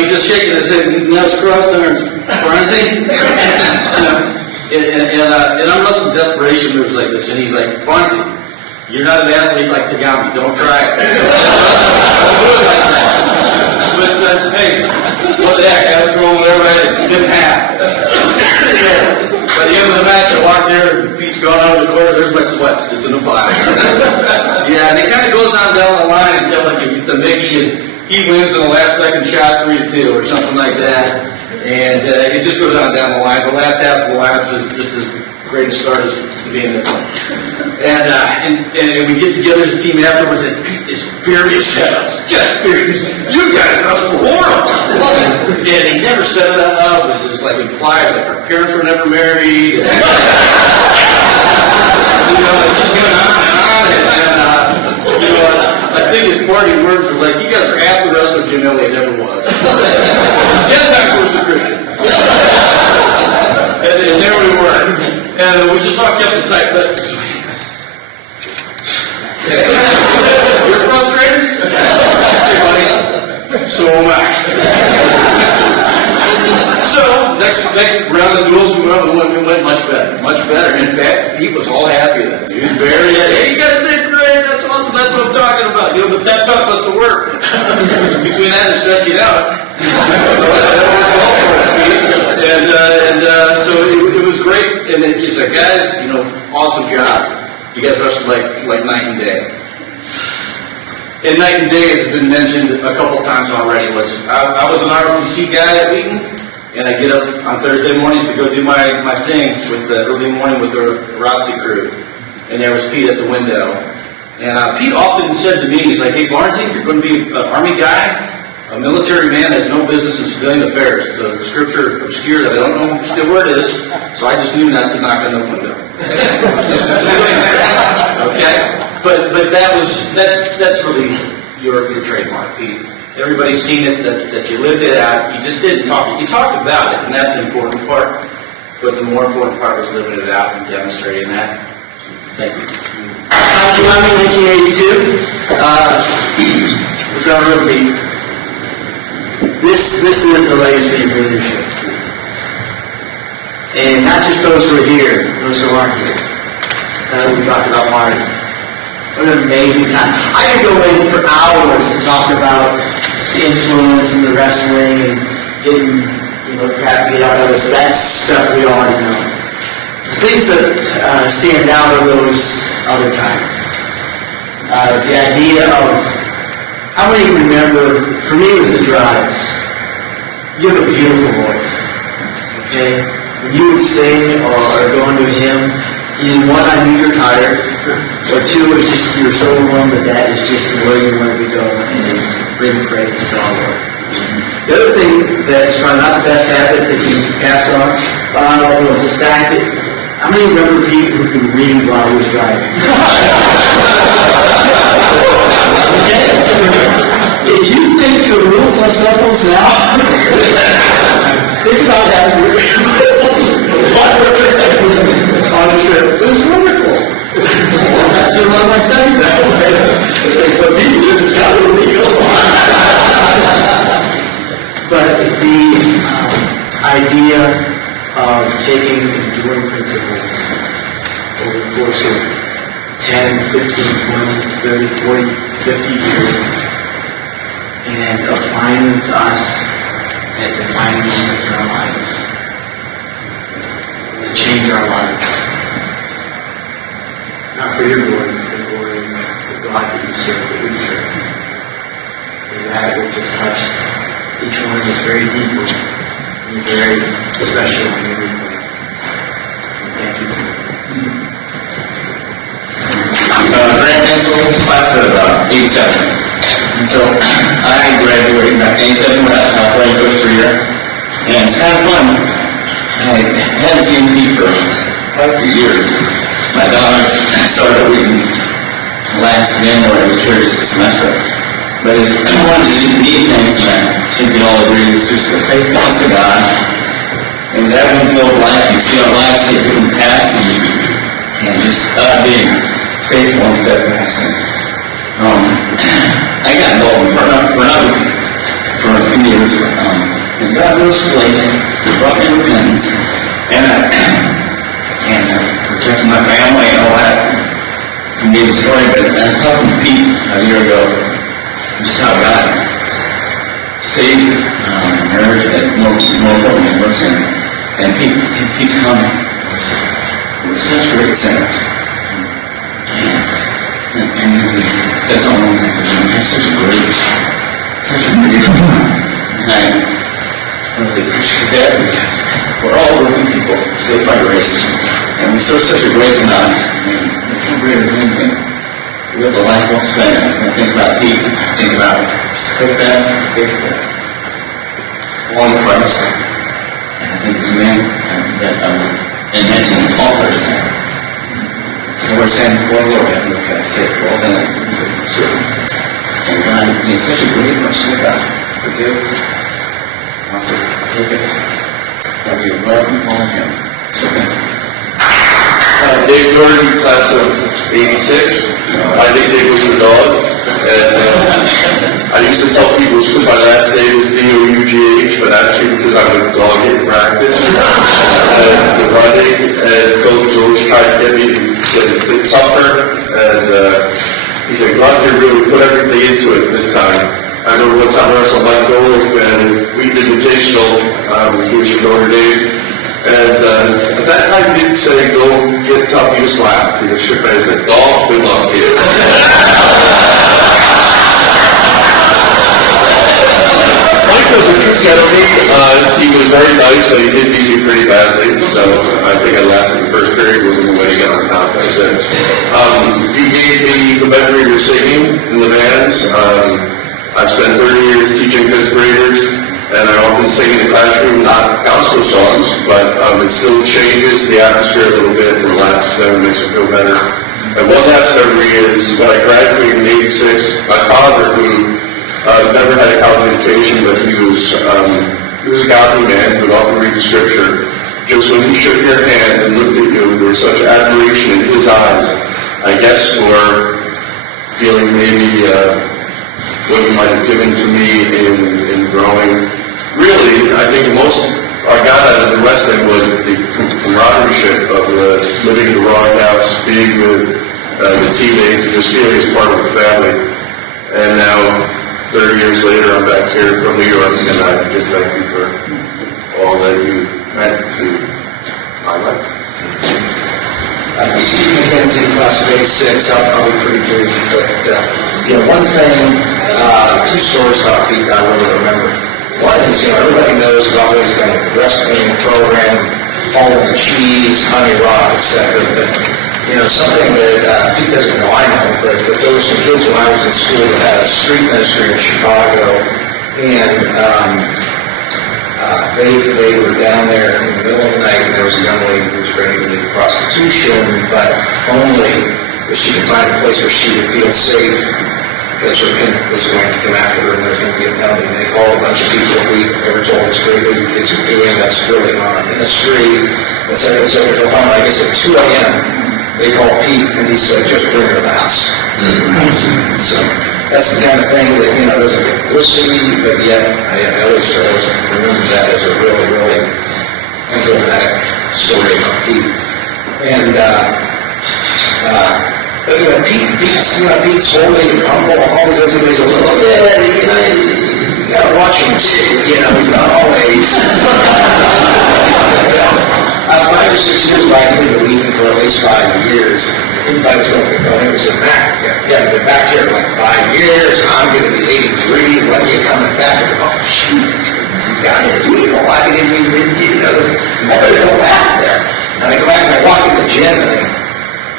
he's just shaking his head, now it's crossed arms, Barnesy. And I'm wrestling desperation moves like this, and he's like, Barnesy, you're not an athlete like Tagami, don't try it. But hey, what the heck, I was throwing whatever I didn't have. So, by the end of the match, I walked there, and Pete's gone out of the corner, there's my sweats, just in a pile. Yeah, and it kind of goes on down the line until like you get the Mickey, and he wins in the last second shot, 3-2, or something like that. And it just goes on down the line. The last half of the lineup is just as great a start as being this one. And we get together as a team afterwards, and Pete is furious at us. Just furious. You guys wrestle horrible. And he never said it out loud, but it was like implied, like our parents were never married. And, it just went on and on. I think his parting words were like, you guys are half the wrestler Jim Elliott ever was. 10 times worse than Christian. And there we were. And we just all kept it tight. But you're frustrated? Hey, buddy. So am I. So, next round of duels, we went much better. Much better. In fact, he was all happy with that. He was very happy. Hey, you guys did great. That's awesome. That's what I'm talking about. The pep talk must have worked. Between that and stretching out. That worked well for us, Pete. So it was great. And then he's like, guys, awesome job. You guys wrestled like night and day. And night and day has been mentioned a couple times already. I was an ROTC guy at Wheaton, and I get up on Thursday mornings to go do my thing with the early morning with the ROTC crew. And there was Pete at the window, And Pete often said to me, he's like, hey, Barnesy, you're going to be an Army guy. A military man has no business in civilian affairs. It's a scripture obscure that I don't know still where it is, so I just knew not to knock on the window. Just a civilian affair. Okay? But that's really your trademark, Pete. Everybody's seen it, that you lived it out. You just didn't talk it. You talked about it, and that's the important part. But the more important part was living it out and demonstrating that. Thank you. July 1982. We're going to repeat. This is the legacy of leadership. And not just those who are here, those who aren't here. We talked about Marty. What an amazing time. I could go in for hours to talk about the influence and the wrestling and getting, the crap beat out of us. That's stuff we already know. The things that stand out are those other times. The idea of, how many remember, for me it was the drives. You have a beautiful voice, okay? When you would sing or go into a hymn, either one, I knew you're tired, or two, it's just you're so overwhelmed that is just where you want to go and bring praise to our Lord. The other thing that is probably not the best habit that you passed on was the fact that, how many remember people who could read while he was driving? If you think the rules on cell phones now, think about that. On a trip. It was wonderful. I did a lot of my studies that way. It's like, but me, this is how it will go. But the idea of taking enduring principles over the course of 10, 15, 20, 30, 40, 50 years and applying them to us at defining moments in our lives to change our lives. Not for your glory, but for the glory of the God that you serve, that we serve. Is that which has touched each one of us very deeply in a very special and unique way. And thank you for that. Grant Mansell, class of 87. And so I graduated back in 87 when I was California coach for a year. And it's kind of fun. I hadn't seen Pete for quite a few years. My daughters started at Wheaton last January, which here just a semester. But it's one of the neat things that I think we all agree is just the faithfulness of God. And that one filled life, you see our lives get different paths and just being faithful and steadfast. I got involved in pornography for a few years, and God was blazing. He brought me repentance, and protecting my family and all that from being destroyed. But I was talking to Pete a year ago, just how God saved marriage, and more importantly, we're sinning. And Pete's comment was such great sinners. And he said something like that, you have such a great heart. And I really appreciate that because we're all broken people, saved by grace. And we serve such a great God. And it's no greater than anything. We live a life well spent. When I think about Pete, I think about steadfast and faithful. Long Christ. And I think this man that and mentioned all of us. So we're standing before the Lord, and look at say, well done, and God is such a great person of God. Forgive, wants to take us, that we love and follow Him. So thank you. Dave Jordan, class of 86. My nickname was the dog, and I used to tell people because my last name was D-O-U-G-H, but actually because I would dog in practice and the running, and Coach George tried to get me to get a bit tougher, and he said, "God, you really put everything into it this time." I remember one time I wrestled Mike Gold and Wheaton Invitational, he was from Notre Dame. And at that time, he didn't say, "Go get tough," he just laughed. He just shook my head and said, "Dog, good luck to you." Mike was a true gentleman. He was very nice, but he did beat me pretty badly. So I think I lasted the first period, was in the wedding on top. I said, he gave me the memory of singing in the bands. I've spent 30 years teaching fifth graders, and I often sing in the classroom, not gospel songs, but it still changes the atmosphere a little bit, relaxes them, makes them feel better. And one last memory is when I graduated in '86, my father, who never had a college education, but he was a godly man who would often read the scripture. Just when he shook your hand and looked at you, there was such admiration in his eyes, I guess for feeling maybe what you might have given to me in growing. Really, I think most I got out of the wrestling was the camaraderie of living in the Rock House, being with the teammates, and just feeling as part of the family. And now, 30 years later, I'm back here from New York, and I just thank you for all that you meant to my life. Steve McKenzie, class of '86, I'll be pretty brief, but one thing, two stories about Pete that I really remember. One is, everybody knows about what he's done with the wrestling program, all of the cheese, honey rock, etc. But, something that Pete doesn't know, I know, but there were some kids when I was in school that had a street ministry in Chicago, and they were down there in the middle of the night, and there was a young lady who was ready to leave prostitution, but only if she could find a place where she would feel safe, because her pimp was going to come after her, and there was going to be a penalty. And they called a bunch of people we were told it's great what you kids are doing, that's really our ministry, etc. So I guess at 2 a.m., they called Pete, and he said, just bring her to the house. So that's the kind of thing that, there's a publicity, but yet I always remember that as a really, really emblematic story about Pete. And, Pete's holy, humble, always as he's a little bit, you gotta watch him too, he's not always. 5 or 6 years ago, I came to Wheaton for at least 5 years. I was going, it was in back. Yeah, I've been back here like 5 years. I'm going to be 83. When are you coming back? I go, oh, jeez, these guys, I didn't even, I better go back there. And I go back and I walk in the gym and I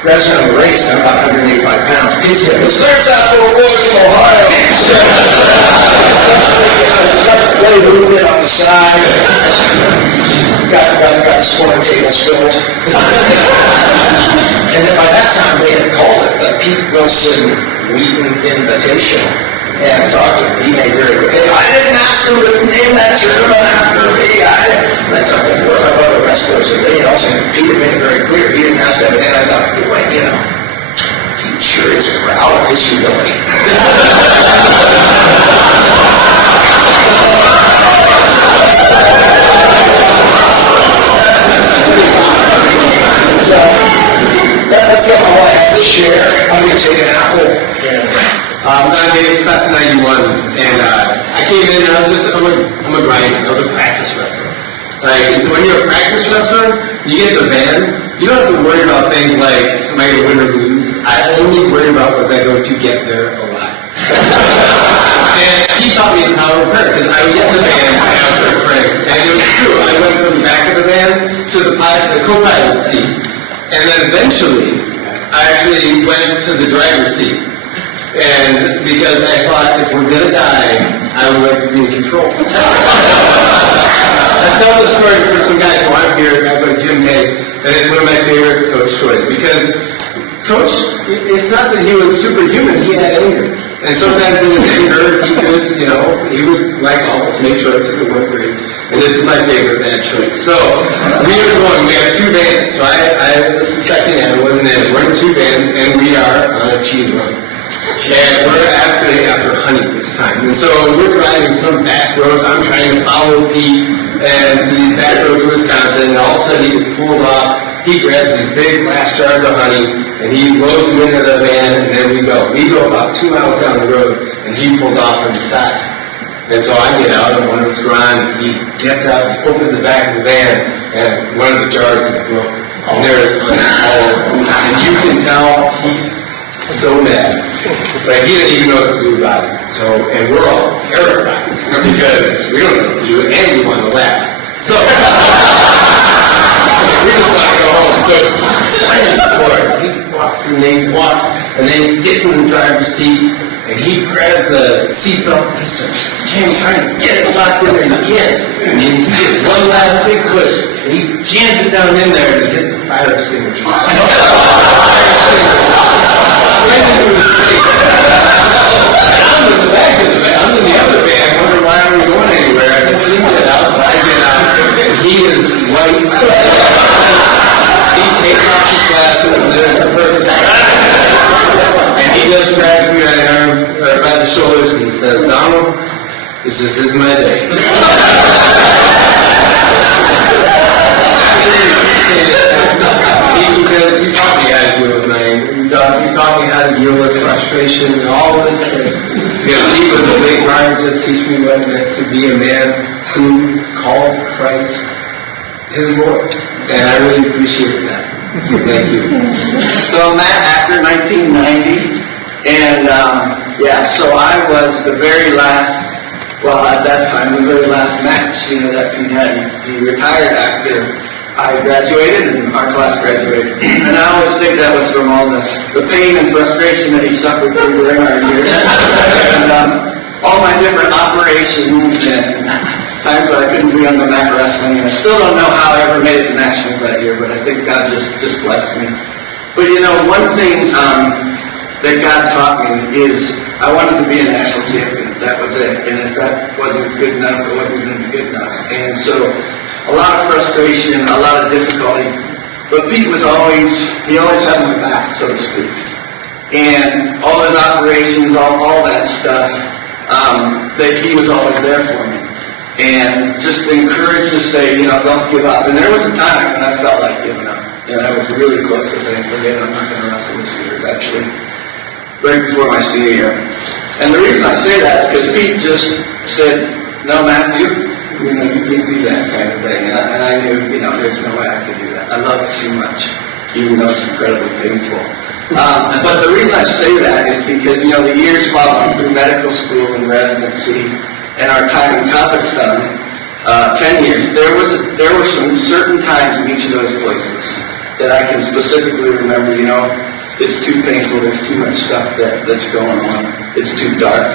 grabs me on the race, and I'm about 185 pounds. Pins him. There's that little boy from Ohio. Play a little bit on the side. Got the scoring tables filled. And then by that time, they had called it the Pete Willson Wheaton Invitational. And talking, he made very good. I didn't ask him to name that tournament after me. And I talked to 4 or 5 other wrestlers, and they also, Peter made it very clear, he didn't ask that, but then I thought, wait, Pete sure is proud of his humility. So, that's all I have to share. I'm going to take an apple. I'm David, class of '91, and I came in and I'm a grinder. I was a practice wrestler. And so when you're a practice wrestler, you get the van, you don't have to worry about things like, am I going to win or lose? I only worry about was I going to get there alive. And he taught me how to prepare, because I was in the van and I started praying. And it was true, I went from the back of the van to the co-pilot seat, and then eventually, I actually went to the driver's seat. And because I thought if we're gonna die, I would like to be in control. I tell the story for some guys who aren't here, guys like Jim Hay, and it's one of my favorite Coach stories. Because Coach, it's not that he was superhuman, he had anger. And sometimes in his anger, he could, he would, like all of us, make choices that weren't great. And this is my favorite bad choice. So, we have 2 vans. So this is second hand, I wasn't in. We're in 2 vans, and we are on a cheese run. And we're after honey this time. And so we're driving some back roads. I'm trying to follow Pete and the back roads of Wisconsin, and all of a sudden he just pulls off. He grabs these big glass jars of honey, and he loads them into the van, and then we go. We go about 2 miles down the road, and he pulls off on the side. And so I get out of one of his garage, he gets out, he opens the back of the van, and one of the jars is broken. And there's honey all over. And you can tell he's so mad. But he didn't even know what to do about it. So, and we're all terrified because we don't know what to do, and we want to laugh. So, really want to go home. So he slams the door. He walks, and then he gets in the driver's seat, and he grabs the seatbelt, and he starts trying to get it locked in there, and he can't. And then he gets one last big push, and he jams it down in there, and he hits the fire extinguisher. I'm in the back of the van. I'm in the other van. Wondering why aren't we going anywhere? I can see it outside. I get out, and he is white. He takes off his glasses, and he just grabs me by the arm, or by the shoulders, and he says, "Donald, this just is my day." Because you taught me how to deal with my anger. You taught me how to deal with frustration and all those things. Because he was a big Ryan just teach me what it meant to be a man who called Christ his Lord. And I really appreciate that. So thank you. So I'm Matt Acker, 1990, and so I was the very last, well at that time, the very last match, that Pete had. He retired after I graduated and our class graduated. And I always think that was from all the pain and frustration that he suffered through during our years. And all my different operations and times when I couldn't be on the mat wrestling, and I still don't know how I ever made it to nationals that year, but I think God just blessed me. But one thing that God taught me is I wanted to be a national champion. That was it. And if that wasn't good enough, it wasn't going to be good enough. And so a lot of frustration, a lot of difficulty. But Pete he always had my back, so to speak. And all those operations, all that stuff, that he was always there for me. And just encouraged to say, don't give up. And there was a time when I felt like giving up. And I was really close to saying, forget it, I'm not going to wrestle this year. It's actually right before my senior year. And the reason I say that is because Pete just said, no, Matthew, you can't do that kind of thing. And I knew, there's no way I could do that. I love it too much, even though it's incredibly painful. But the reason I say that is because, the years following through medical school and residency and our time in Kazakhstan, 10 years, there were some certain times in each of those places that I can specifically remember, it's too painful, there's too much stuff that's going on, it's too dark.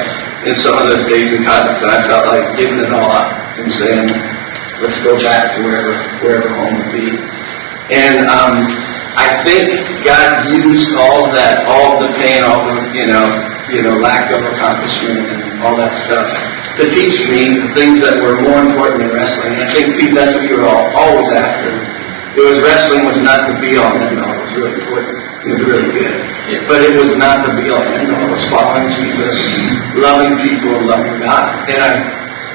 And some of those days in Kazakhstan, I felt like giving it all up and saying, let's go back to wherever home would be. And I think God used all of that, all of the pain, all the, lack of accomplishment and all that stuff to teach me the things that were more important than wrestling. And I think, Pete, that's what you were always after. Wrestling was not the be-all and end-all. It was really important. It was really good. Yeah. But it was not the be-all and end-all. It was following Jesus, loving people, and loving God. And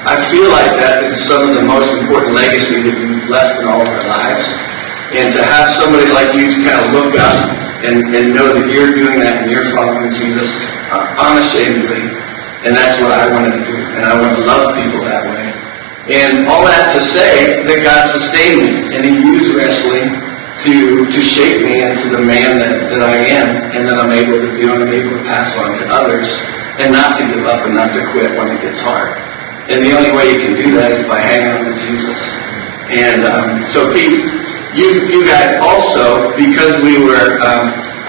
I feel like that is some of the most important legacy that we've left in all of our lives. And to have somebody like you to kind of look up and know that you're doing that and you're following Jesus unashamedly. And that's what I want to do. And I want to love people that way. And all that to say that God sustained me. And He used wrestling to shape me into the man that I am. And that I'm able to do and I'm able to pass on to others. And not to give up and not to quit when it gets hard. And the only way you can do that is by hanging on to Jesus. And so Pete, you guys also, because we were,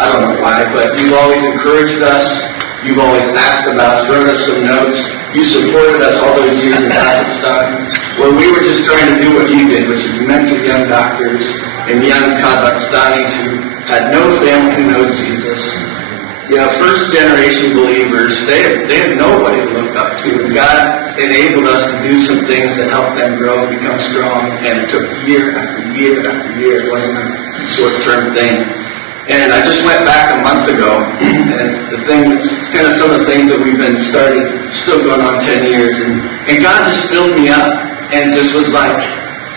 I don't know why, but you've always encouraged us. You've always asked about us, wrote us some notes. You supported us all those years in Kazakhstan, where we were just trying to do what you did, which is mentor young doctors and young Kazakhstanis who had no family who knows Jesus. First generation believers, they have nobody to look up to. And God enabled us to do some things that helped them grow and become strong. And it took year after year after year. It wasn't a short-term thing. And I just went back a month ago, and kind of some of the things that we've been started, still going on 10 years, and God just filled me up, and just was like,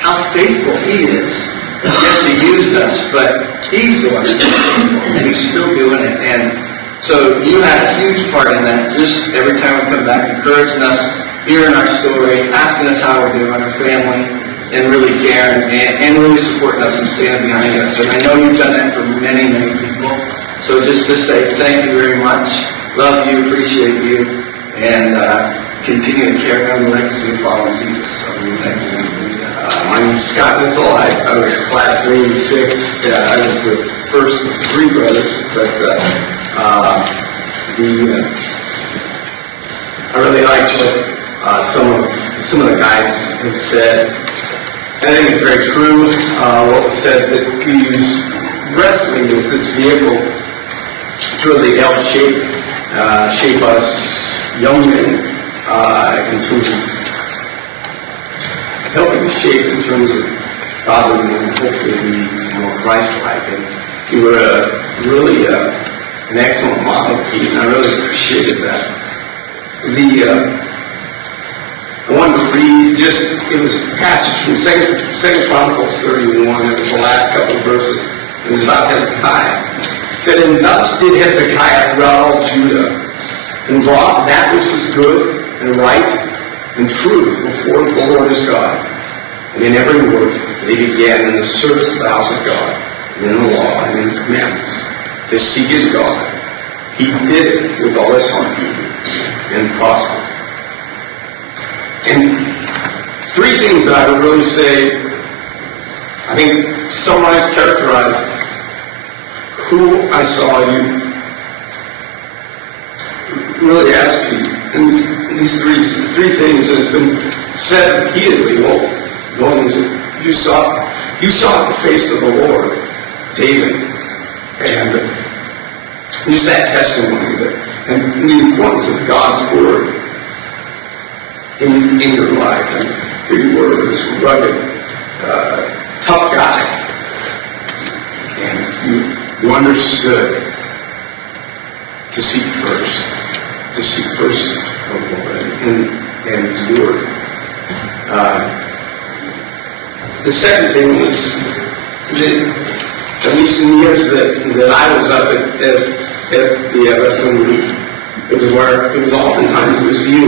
how faithful He is. Yes, He used us, but He's the one who's faithful, and He's still doing it. And so you had a huge part in that, just every time we come back, encouraging us, hearing our story, asking us how we're doing, our family, and really caring and really supporting us and standing behind us. And I know you've done that for many, many people. So just to say thank you very much. Love you, appreciate you, and continue to carry on the legacy of following Jesus. So thank you. I'm Scott Nitzel. I was class of 86. I was the first of three brothers, but I really liked what some of the guys have said. I think it's very true what was said, that we used wrestling as this vehicle to really help shape us young men in terms of helping shape in terms of godly and hopefully be more Christ-like. And you were really an excellent model, Pete, and I really appreciated that. I wanted to read it was a passage from Second Chronicles 31. It was the last couple of verses. It was about Hezekiah. It said, "And thus did Hezekiah throughout all Judah, and brought that which was good and right and truth before the Lord his God. And in every work that he began in the service of the house of God, and in the law and in the commandments, to seek his God. He did it with all his heart and prospered." And three things that I would really say, I think, summarize, characterize who I saw you really ask Pete. And these three things, and it's been said repeatedly. One is that you saw the face of the Lord, David, and just that testimony and the importance of God's word in your life. And here you were, this rugged, tough guy, and you understood to seek first the Lord and his word. The second thing was that, at least in the years that I was up at the wrestling league, it was oftentimes you,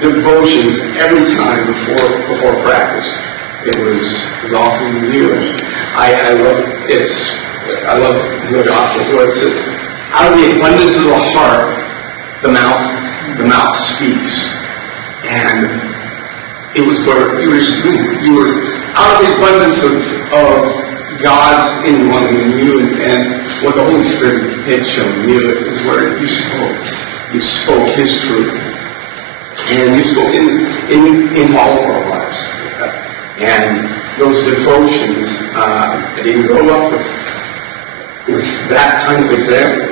devotions every time before practice. It was often you. I love the Gospels where it says, "Out of the abundance of the heart, the mouth speaks." And it was where you were out of the abundance of God's indwelling in you, and what the Holy Spirit had shown you is where you spoke. You spoke his truth. And you spoke in all of our lives. And those devotions, I didn't grow up with that kind of example.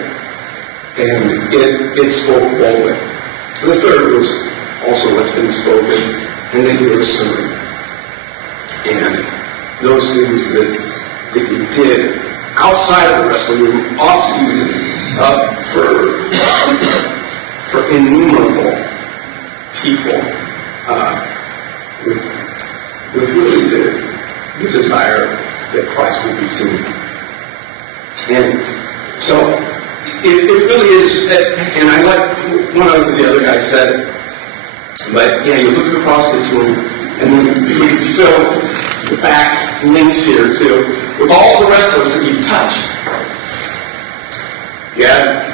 And it spoke boldly. The third was also what's been spoken, and then you were serving. And those things that you did outside of the wrestling room, off season, for innumerable people, with really the desire that Christ would be seen. And so it really is, and I like one of the other guys said it, but yeah, you look across this room, and if we could fill the back links here too, with all the wrestlers that you've touched. You had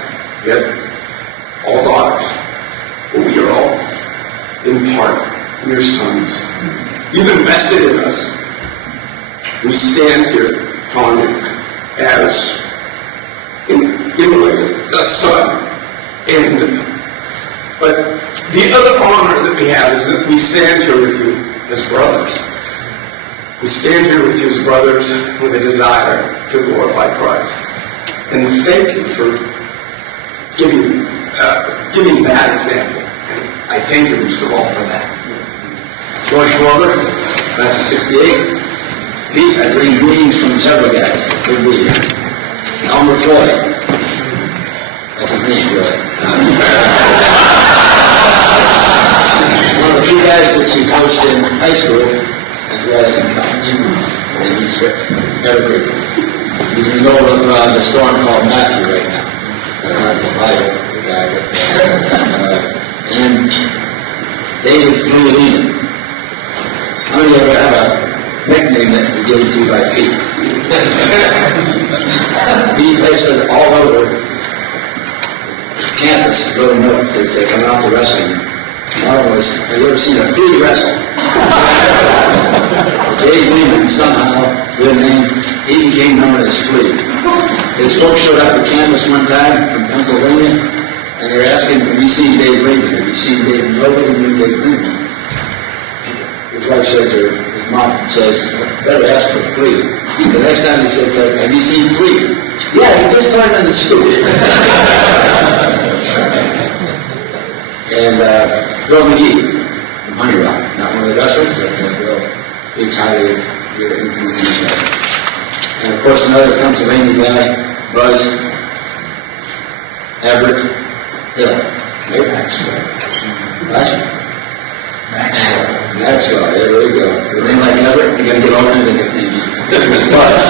all daughters, but we are all, in part, your sons. You've invested in us. We stand here, Tanya, as a son. But the other honor that we have is that we stand here with you as brothers. We stand here with you as brothers with a desire to glorify Christ. And thank you for giving that example. And I thank you most of all for that. George Corber, class of 68. Pete, I bring greetings from several guys. Good to be here. Elmer Floyd. That's his name, really. One of the few guys that you coached in high school as well as in college. And he's very grateful. He's in the middle of the storm called Matthew right now. That's not the Bible guy, but and David Fluolina. How many of you have a nickname that was given to you by Pete? Pete posted all over campus little notes that say, "Come out to wrestling." One was, "Have you ever seen a free wrestle?" Dave Lehman, somehow, good name, he became known as Flea. His folks showed up at campus one time from Pennsylvania, and they were asking, have you seen Dave Lehman? Have you seen Dave? Nobody knew Dave Lehman. His wife says, or his mom says, better ask for Flea. The next time he said, have you seen Flea? Yeah, he just turned in the stool. And Bill McGee from Honey Rock, not one of the wrestlers, but Bill, big highly influencing each other. And of course, another Pennsylvania guy, Buzz Everett Hill. Maybe Maxwell. Maxwell, yeah, there we go. With a name like Everett, you're going to get all kinds of nicknames. Buzz.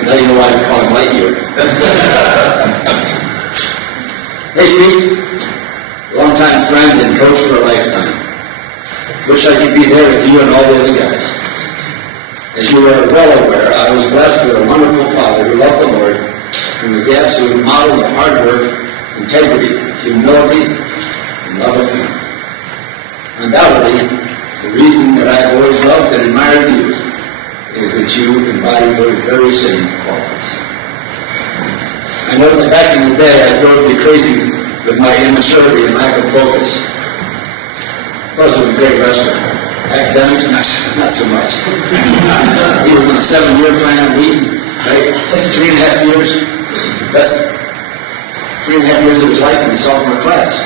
Now you know why we call him Lightyear. Hey, Pete. Longtime friend and coach for a lifetime. Wish I could be there with you and all the other guys. As you are well aware, I was blessed with a wonderful father who loved the Lord and was the absolute model of hard work, integrity, humility, and love of him. Undoubtedly, the reason that I've always loved and admired you is that you embody those very same qualities. I know that back in the day I drove you crazy with my immaturity and lack of focus. Buzz was a great wrestler. Academics, not so much. He was on a 7-year plan at Wheaton, right? 3.5 years. Best 3.5 years of his life in the sophomore class.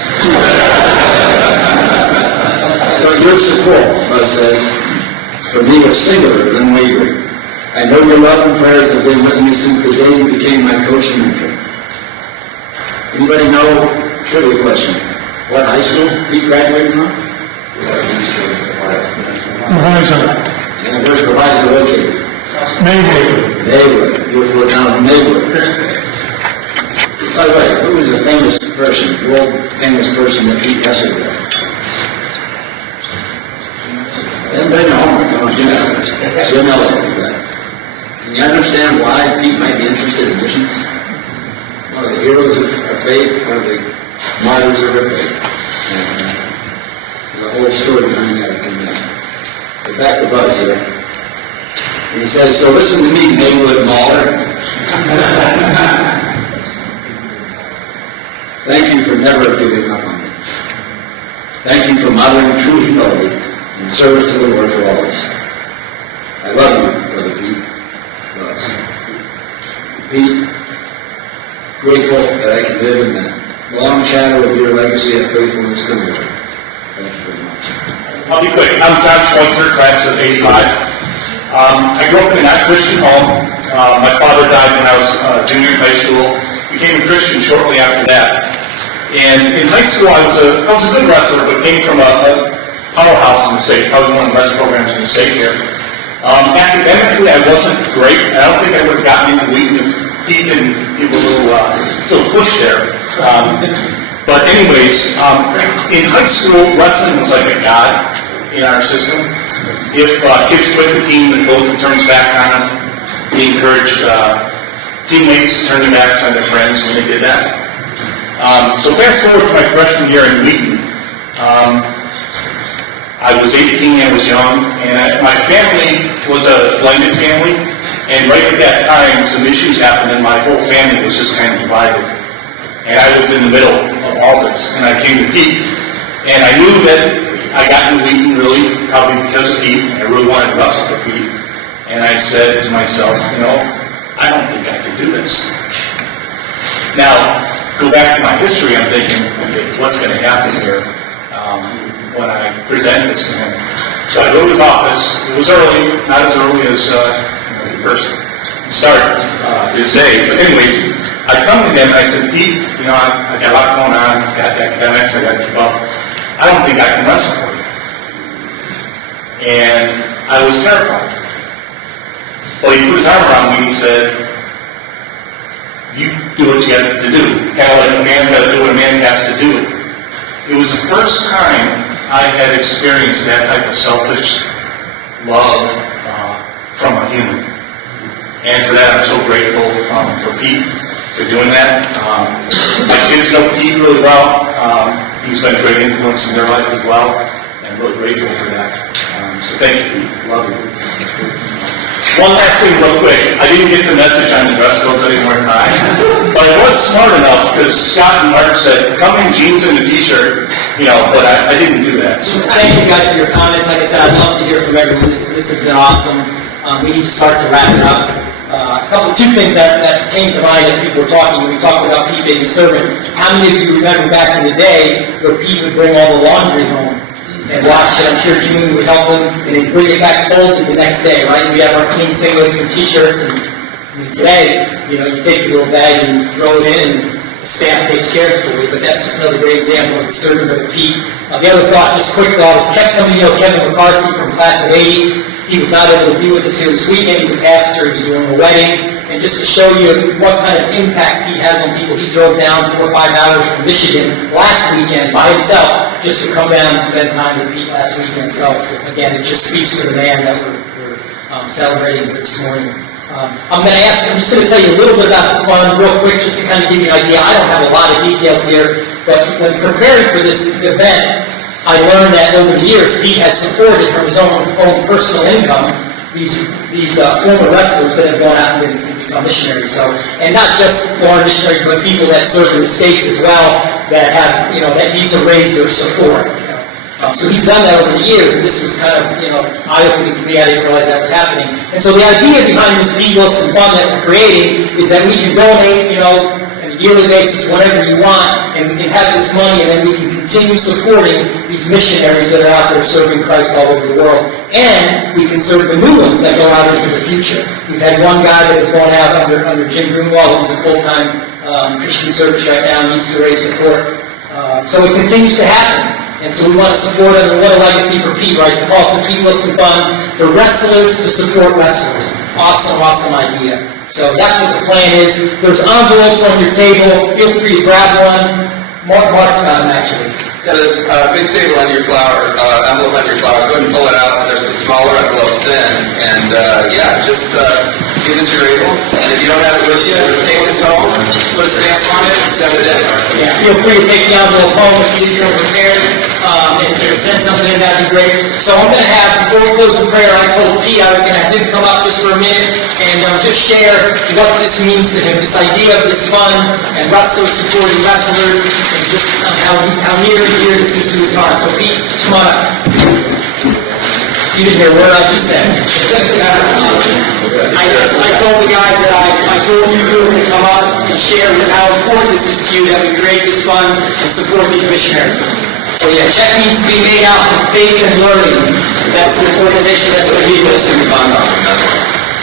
But your support, Buzz says, for me was singular and unwavering. I know your love and prayers have been with me since the day you became my coach and mentor. Anybody know? Trivia question. What high school he graduated from? And where's Provisor located? Maywood. Beautiful town of Maywood. By the way, who is a famous person, world famous person that Pete wrestled with? Everybody know homework. Come on, Jim Ellis. Jim Ellis. Can you understand why Pete might be interested in missions? One of the heroes of our faith, one of the martyrs of our faith. And the whole story behind that can be. But back to Buzz here. And he says, so listen to me, Maywood Mauler. Thank you for never giving up on me. Thank you for modeling true humility and service to the Lord for always. I love you, Brother Pete. Buzz. Pete, grateful that I can live in the long shadow of your legacy of faithfulness to the Lord. Thank you very much. I'll be quick. I'm John Schweitzer, class of 85. I grew up in a Christian home. My father died when I was a junior in high school. Became a Christian shortly after that. And in high school, I was a good wrestler, but came from a powerhouse in the state, probably one of the best programs in the state here. Academically, I wasn't great. I don't think I would have gotten into Wheaton if he didn't give a little push there. But anyways, in high school, wrestling was like a god in our system. If kids quit the team, the coach turns back on them. He encouraged teammates to turn their backs on their friends when they did that. So fast forward to my freshman year in Wheaton. I was 18, I was young, and my family was a blended family. And right at that time, some issues happened, and my whole family was just kind of divided. And I was in the middle of all this, and I came to Pete. And I knew that I got into Wheaton really, probably because of Pete. I really wanted to wrestle for Pete. And I said to myself, I don't think I can do this. Now, go back to my history, I'm thinking, okay, what's going to happen here when I present this to him? So I go to his office. It was early, not as early as the first start his day. But anyways, I come to him and I said, Pete, I got a lot going on. I got academics, I got to keep up. I don't think I can wrestle for you. And I was terrified. Well, he put his arm around me and he said, you do what you got to do. Kind of like a man's got to do what a man has to do. It was the first time I had experienced that type of selfish love from a human. And for that, I'm so grateful for Pete for doing that. My kids know Pete really well. He's been a great influence in their life as well. And I'm really grateful for that. Thank you. Love you. One last thing real quick. I didn't get the message on the dress codes anymore time, but I was smart enough because Scott and Mark said, come in jeans and a t-shirt, but I didn't do that. So. Thank you guys for your comments. Like I said, I'd love to hear from everyone. This has been awesome. We need to start to wrap it up. Two things that came to mind as people were talking. We talked about Pete being a servant. How many of you remember back in the day where Pete would bring all the laundry home and wash it? I'm sure June would help him, and he'd bring it back folded the next day, right? We have our clean singlets and t-shirts, and today, you take your little bag and throw it in, and the staff takes care of it for you. But that's just another great example of the servant of Pete. The other thought, just quick thought, is some of you know Kevin McCarthy from class of '80. He was not able to be with us here this weekend. He's a pastor. He's doing a wedding. And just to show you what kind of impact he has on people, he drove down 4 or 5 hours from Michigan last weekend by himself just to come down and spend time with Pete last weekend. So, again, it just speaks to the man that we're celebrating this morning. I'm just going to tell you a little bit about the fund real quick just to kind of give you an idea. I don't have a lot of details here, but when preparing for this event, I learned that over the years, Pete has supported from his own personal income these former wrestlers that have gone out and become missionaries. So, and not just foreign missionaries, but people that serve in the States as well that have, that need to raise their support. So he's done that over the years, and this was kind of, eye-opening to me. I didn't realize that was happening. And so the idea behind this Pete Willson Fund that we're creating is that we can donate, on a yearly basis, whatever you want, and we can have this money, and then we can continue supporting these missionaries that are out there serving Christ all over the world. And we can serve the new ones that go out into the future. We've had one guy that has gone out under Jim Grunwald, who's a full-time Christian service right now, needs to raise support. So it continues to happen. And so we want to support him, and what a legacy for Pete, right? To call it the Pete Willson Fund for wrestlers to support wrestlers. Awesome, awesome idea. So that's what the plan is. There's envelopes on your table. Feel free to grab one. Mark's got them, actually. Yeah, there's a big table on your envelope on your flowers. Go ahead and pull it out. There's some smaller envelopes in. And just give us your able. And if you don't have it with you, take this home, put a stamp on it, and send it in. Yeah, feel free to take the envelope home if you feel prepared. And send something in, that'd be great. So I'm going to have, before we close in prayer, I told Pete I was going to have him come up just for a minute and just share what this means to him, this idea of this fund and wrestlers supporting wrestlers, and just how near and dear this is to his heart. So Pete, come on up. You didn't hear a word I just said. I told the guys that I told you to come up and share with how important this is to you that we create this fund and support these missionaries. So yeah, check needs to be made out to Faith and Learning. That's the organization that's the Pete Willson Fund.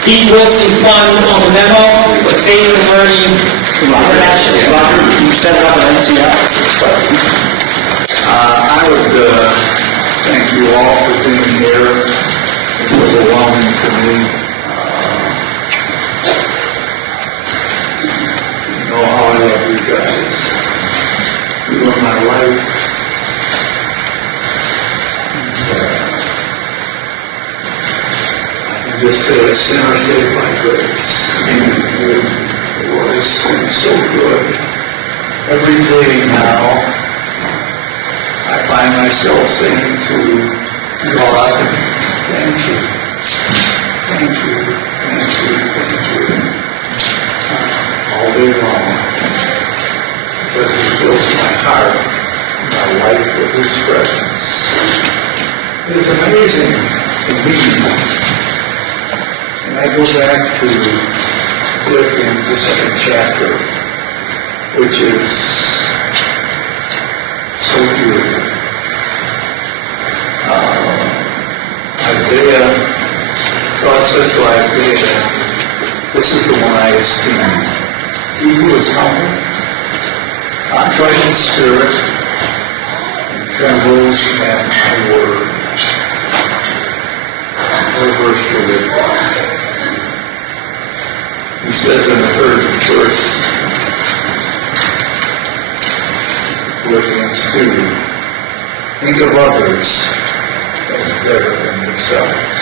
Pete Willson Fund on the memo, but Faith and Learning International. Robert, you set up an NCF. I would thank you all for being here. It's overwhelming to me. You know how I love you guys. You are my life. Just say a sinner saved by grace. The Lord has been so good. Every day now, I find myself saying to God, thank you, thank you, thank you, thank you, all day long, because He fills my heart, my life with His presence. It is amazing to me. And I go back to Philippians, the 2nd chapter, which is so beautiful. Isaiah, God says to Isaiah, this is the one I esteem. He who is humble, contrite in spirit, and trembles at my word. What verse to live by? He says in the 3rd verse, Philippians 2, think of others as better than yourselves.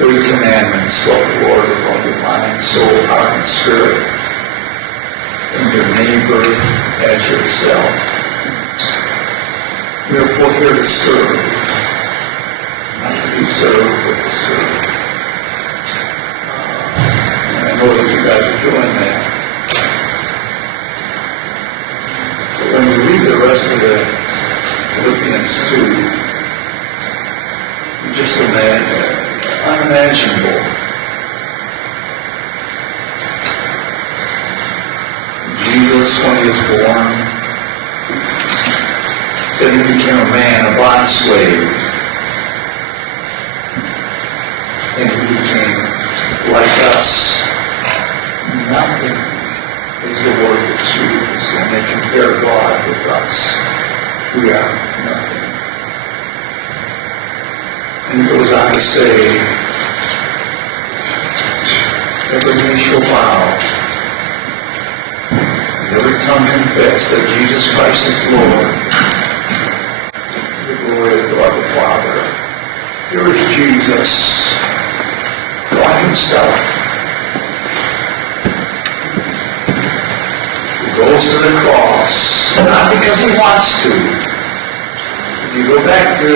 3 commandments, love the Lord with all your mind, soul, heart, and spirit, and your neighbor as yourself. We are here to serve. serve, but to serve. And I know that you guys are doing that. So when you read the rest of the Philippians 2, you just imagine, unimaginable. Jesus, when he was born, said he became a man, a bond slave. And he became like us. Nothing is the word that's used when they compare God with us. We are nothing. And he goes on to say, every knee shall bow, every tongue confess that Jesus Christ is Lord, to the glory of God the Father. Here is Jesus, God himself, who goes to the cross, not because he wants to. If you go back to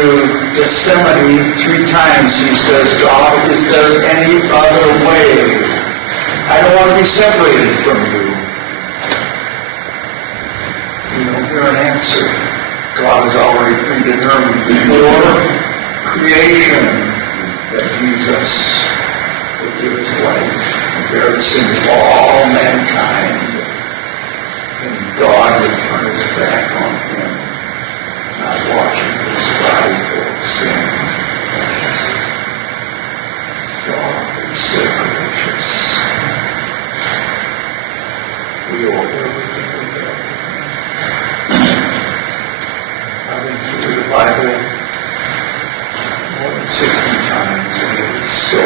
Gethsemane 3 times, he says, God, is there any other way? I don't want to be separated from you. You don't hear an answer. God has already predetermined before creation that Jesus would give his life and bear the sins of all mankind. And God would turn his back on him, not watching his prodigal sin. God is so gracious. We owe everything we have. I've been through the Bible more than 60 times, and it is so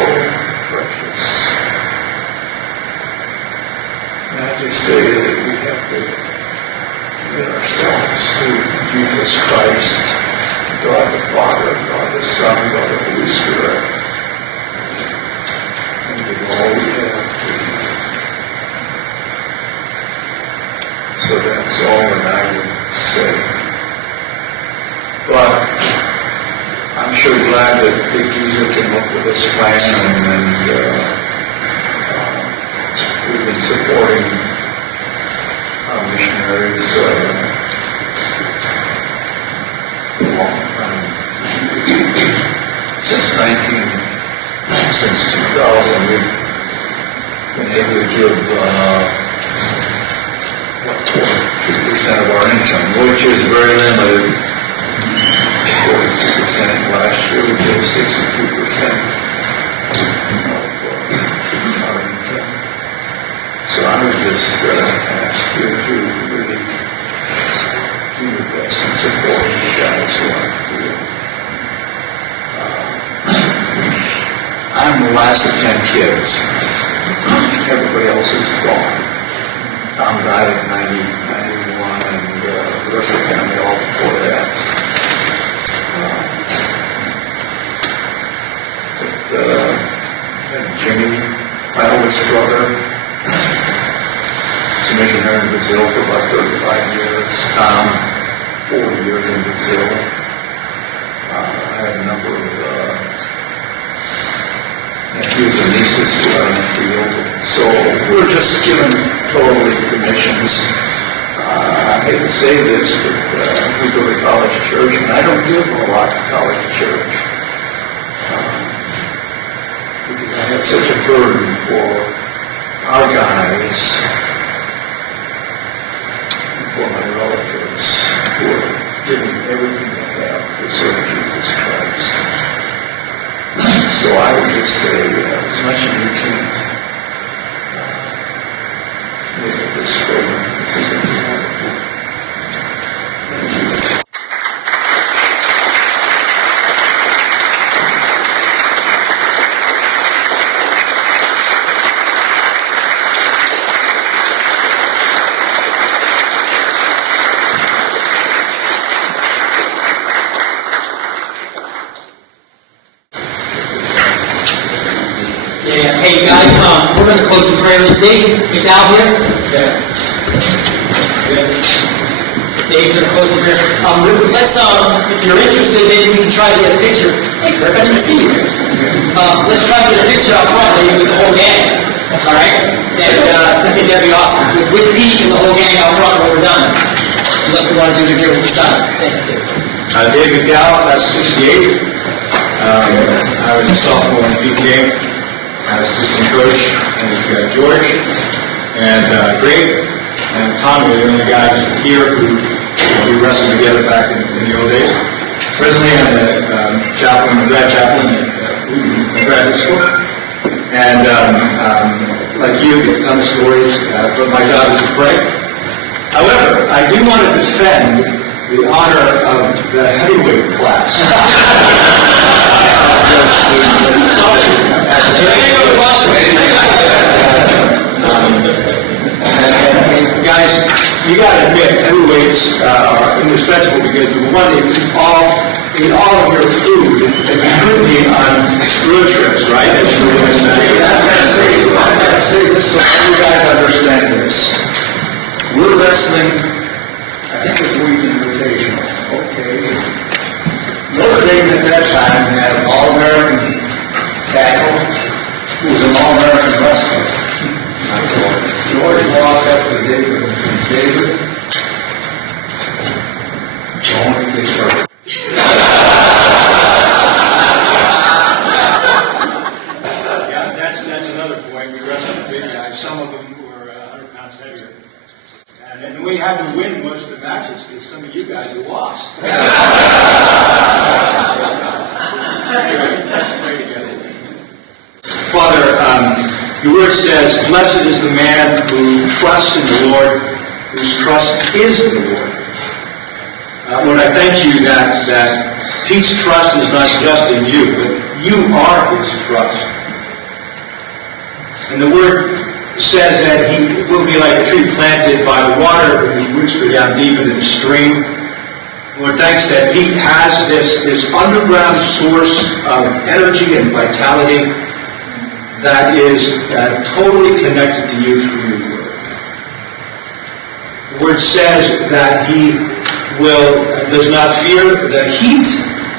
precious. And I just say that we have to commit ourselves to Jesus Christ, God the Father, God the Son, God the Holy Spirit, and give all we have to Him. So that's all that I would say. But I'm sure glad that Dick Geezer came up with this plan, and we've been supporting our missionaries for a long time. Since 2000, we've been able to give 2% of our income, which is very limited. 42%. Last year we gave 62% of our income. So I would just ask you to really do your best in supporting the guys who aren't here. I'm the last of 10 kids. Everybody else is gone. Tom died at 91, and the rest of the family all before that. Jimmy, my oldest brother, was a missionary in Brazil for about 35 years. Tom, 40 years in Brazil. I have a number of nephews and nieces who are in the field. So we're just given totally commissions. I hate to say this, but we go to college church, and I don't give a lot to college church. Because I have such a burden for our guys and for my relatives who are giving everything they have to serve Jesus Christ. So I would just say, as much as you can, look at this program. This is going to be wonderful. Thank you. Hey guys, we're going to close in prayer this day. Get down here. Dave's gonna close it here. Let's, if you're interested, maybe we can try to get a picture. Hey, Kirk, I didn't see you. Let's try to get a picture out front, maybe with the whole gang. All right? And I think that'd be awesome. With Pete and the whole gang out front when we're done. Unless we want to do it here with the side. Thank you. David Gallup, that's 68. I was a sophomore in Pete game. I was assistant coach, and George, and Greg, and Tommy were the only guys here who we wrestled together back in the old days. Presently, I'm a chaplain, grad chaplain at Wheaton graduate school. And like you, get a ton of stories, but my job is to pray. However, I do want to defend the honor of the heavyweight class. And guys, you got to admit, heavyweights are indispensable because one, they eat all of your food, including on road trips, right? I gotta say this so you guys understand this. We're wrestling, I think it's Wheaton Invitational. Okay. Notre Dame at that time had an All-American tackle who was an All-American wrestler. George walked up to David and said, David, don't get hurt. Yeah, that's another point. We wrestled big guys. Some of them were 100 pounds heavier. And we had to win most of the matches because some of you guys have lost. Anyway, let's pray together. Father, your word says, blessed is the man who trusts in the Lord, whose trust is the Lord. Lord, I thank you that Pete's trust is not just in you, but you are his trust. And the word says that he will be like a tree planted by the water, whose roots go down deep into the stream. Lord, thanks that Pete has this underground source of energy and vitality that is totally connected to you through your word. The word says that he does not fear the heat,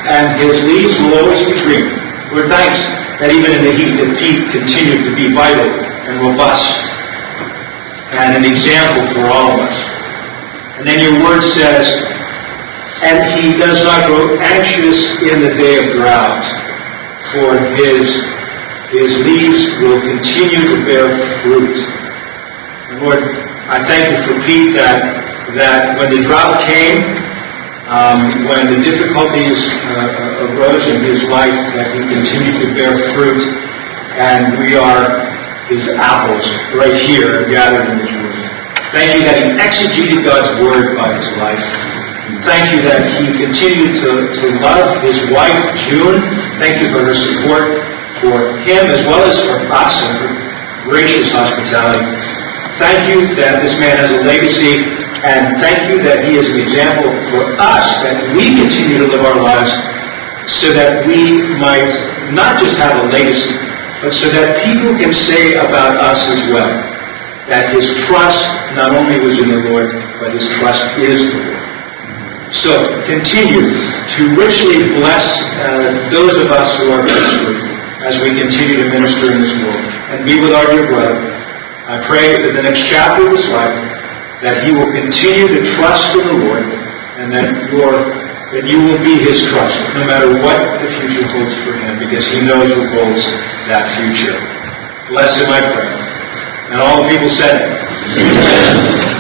and his leaves will always be green. Lord, thanks that even in the heat that Pete continued to be vital and robust and an example for all of us. And then your word says, and he does not grow anxious in the day of drought, for his leaves will continue to bear fruit. And Lord, I thank you for Pete that when the drought came, when the difficulties arose in his life, that he continued to bear fruit, and we are his apples right here gathered in this room. Thank you that he exegeted God's word by his life. Thank you that he continued to love his wife, June. Thank you for her support for him as well as for us and her gracious hospitality. Thank you that this man has a legacy, and thank you that he is an example for us, that we continue to live our lives so that we might not just have a legacy, but so that people can say about us as well that his trust not only was in the Lord, but his trust is the Lord. So continue to richly bless those of us who are ministering as we continue to minister in this world. And be with our dear brother. I pray that the next chapter of his life, that he will continue to trust in the Lord, and that you will be his trust, no matter what the future holds for him, because he knows what holds that future. Bless him, I pray. And all the people said, Amen.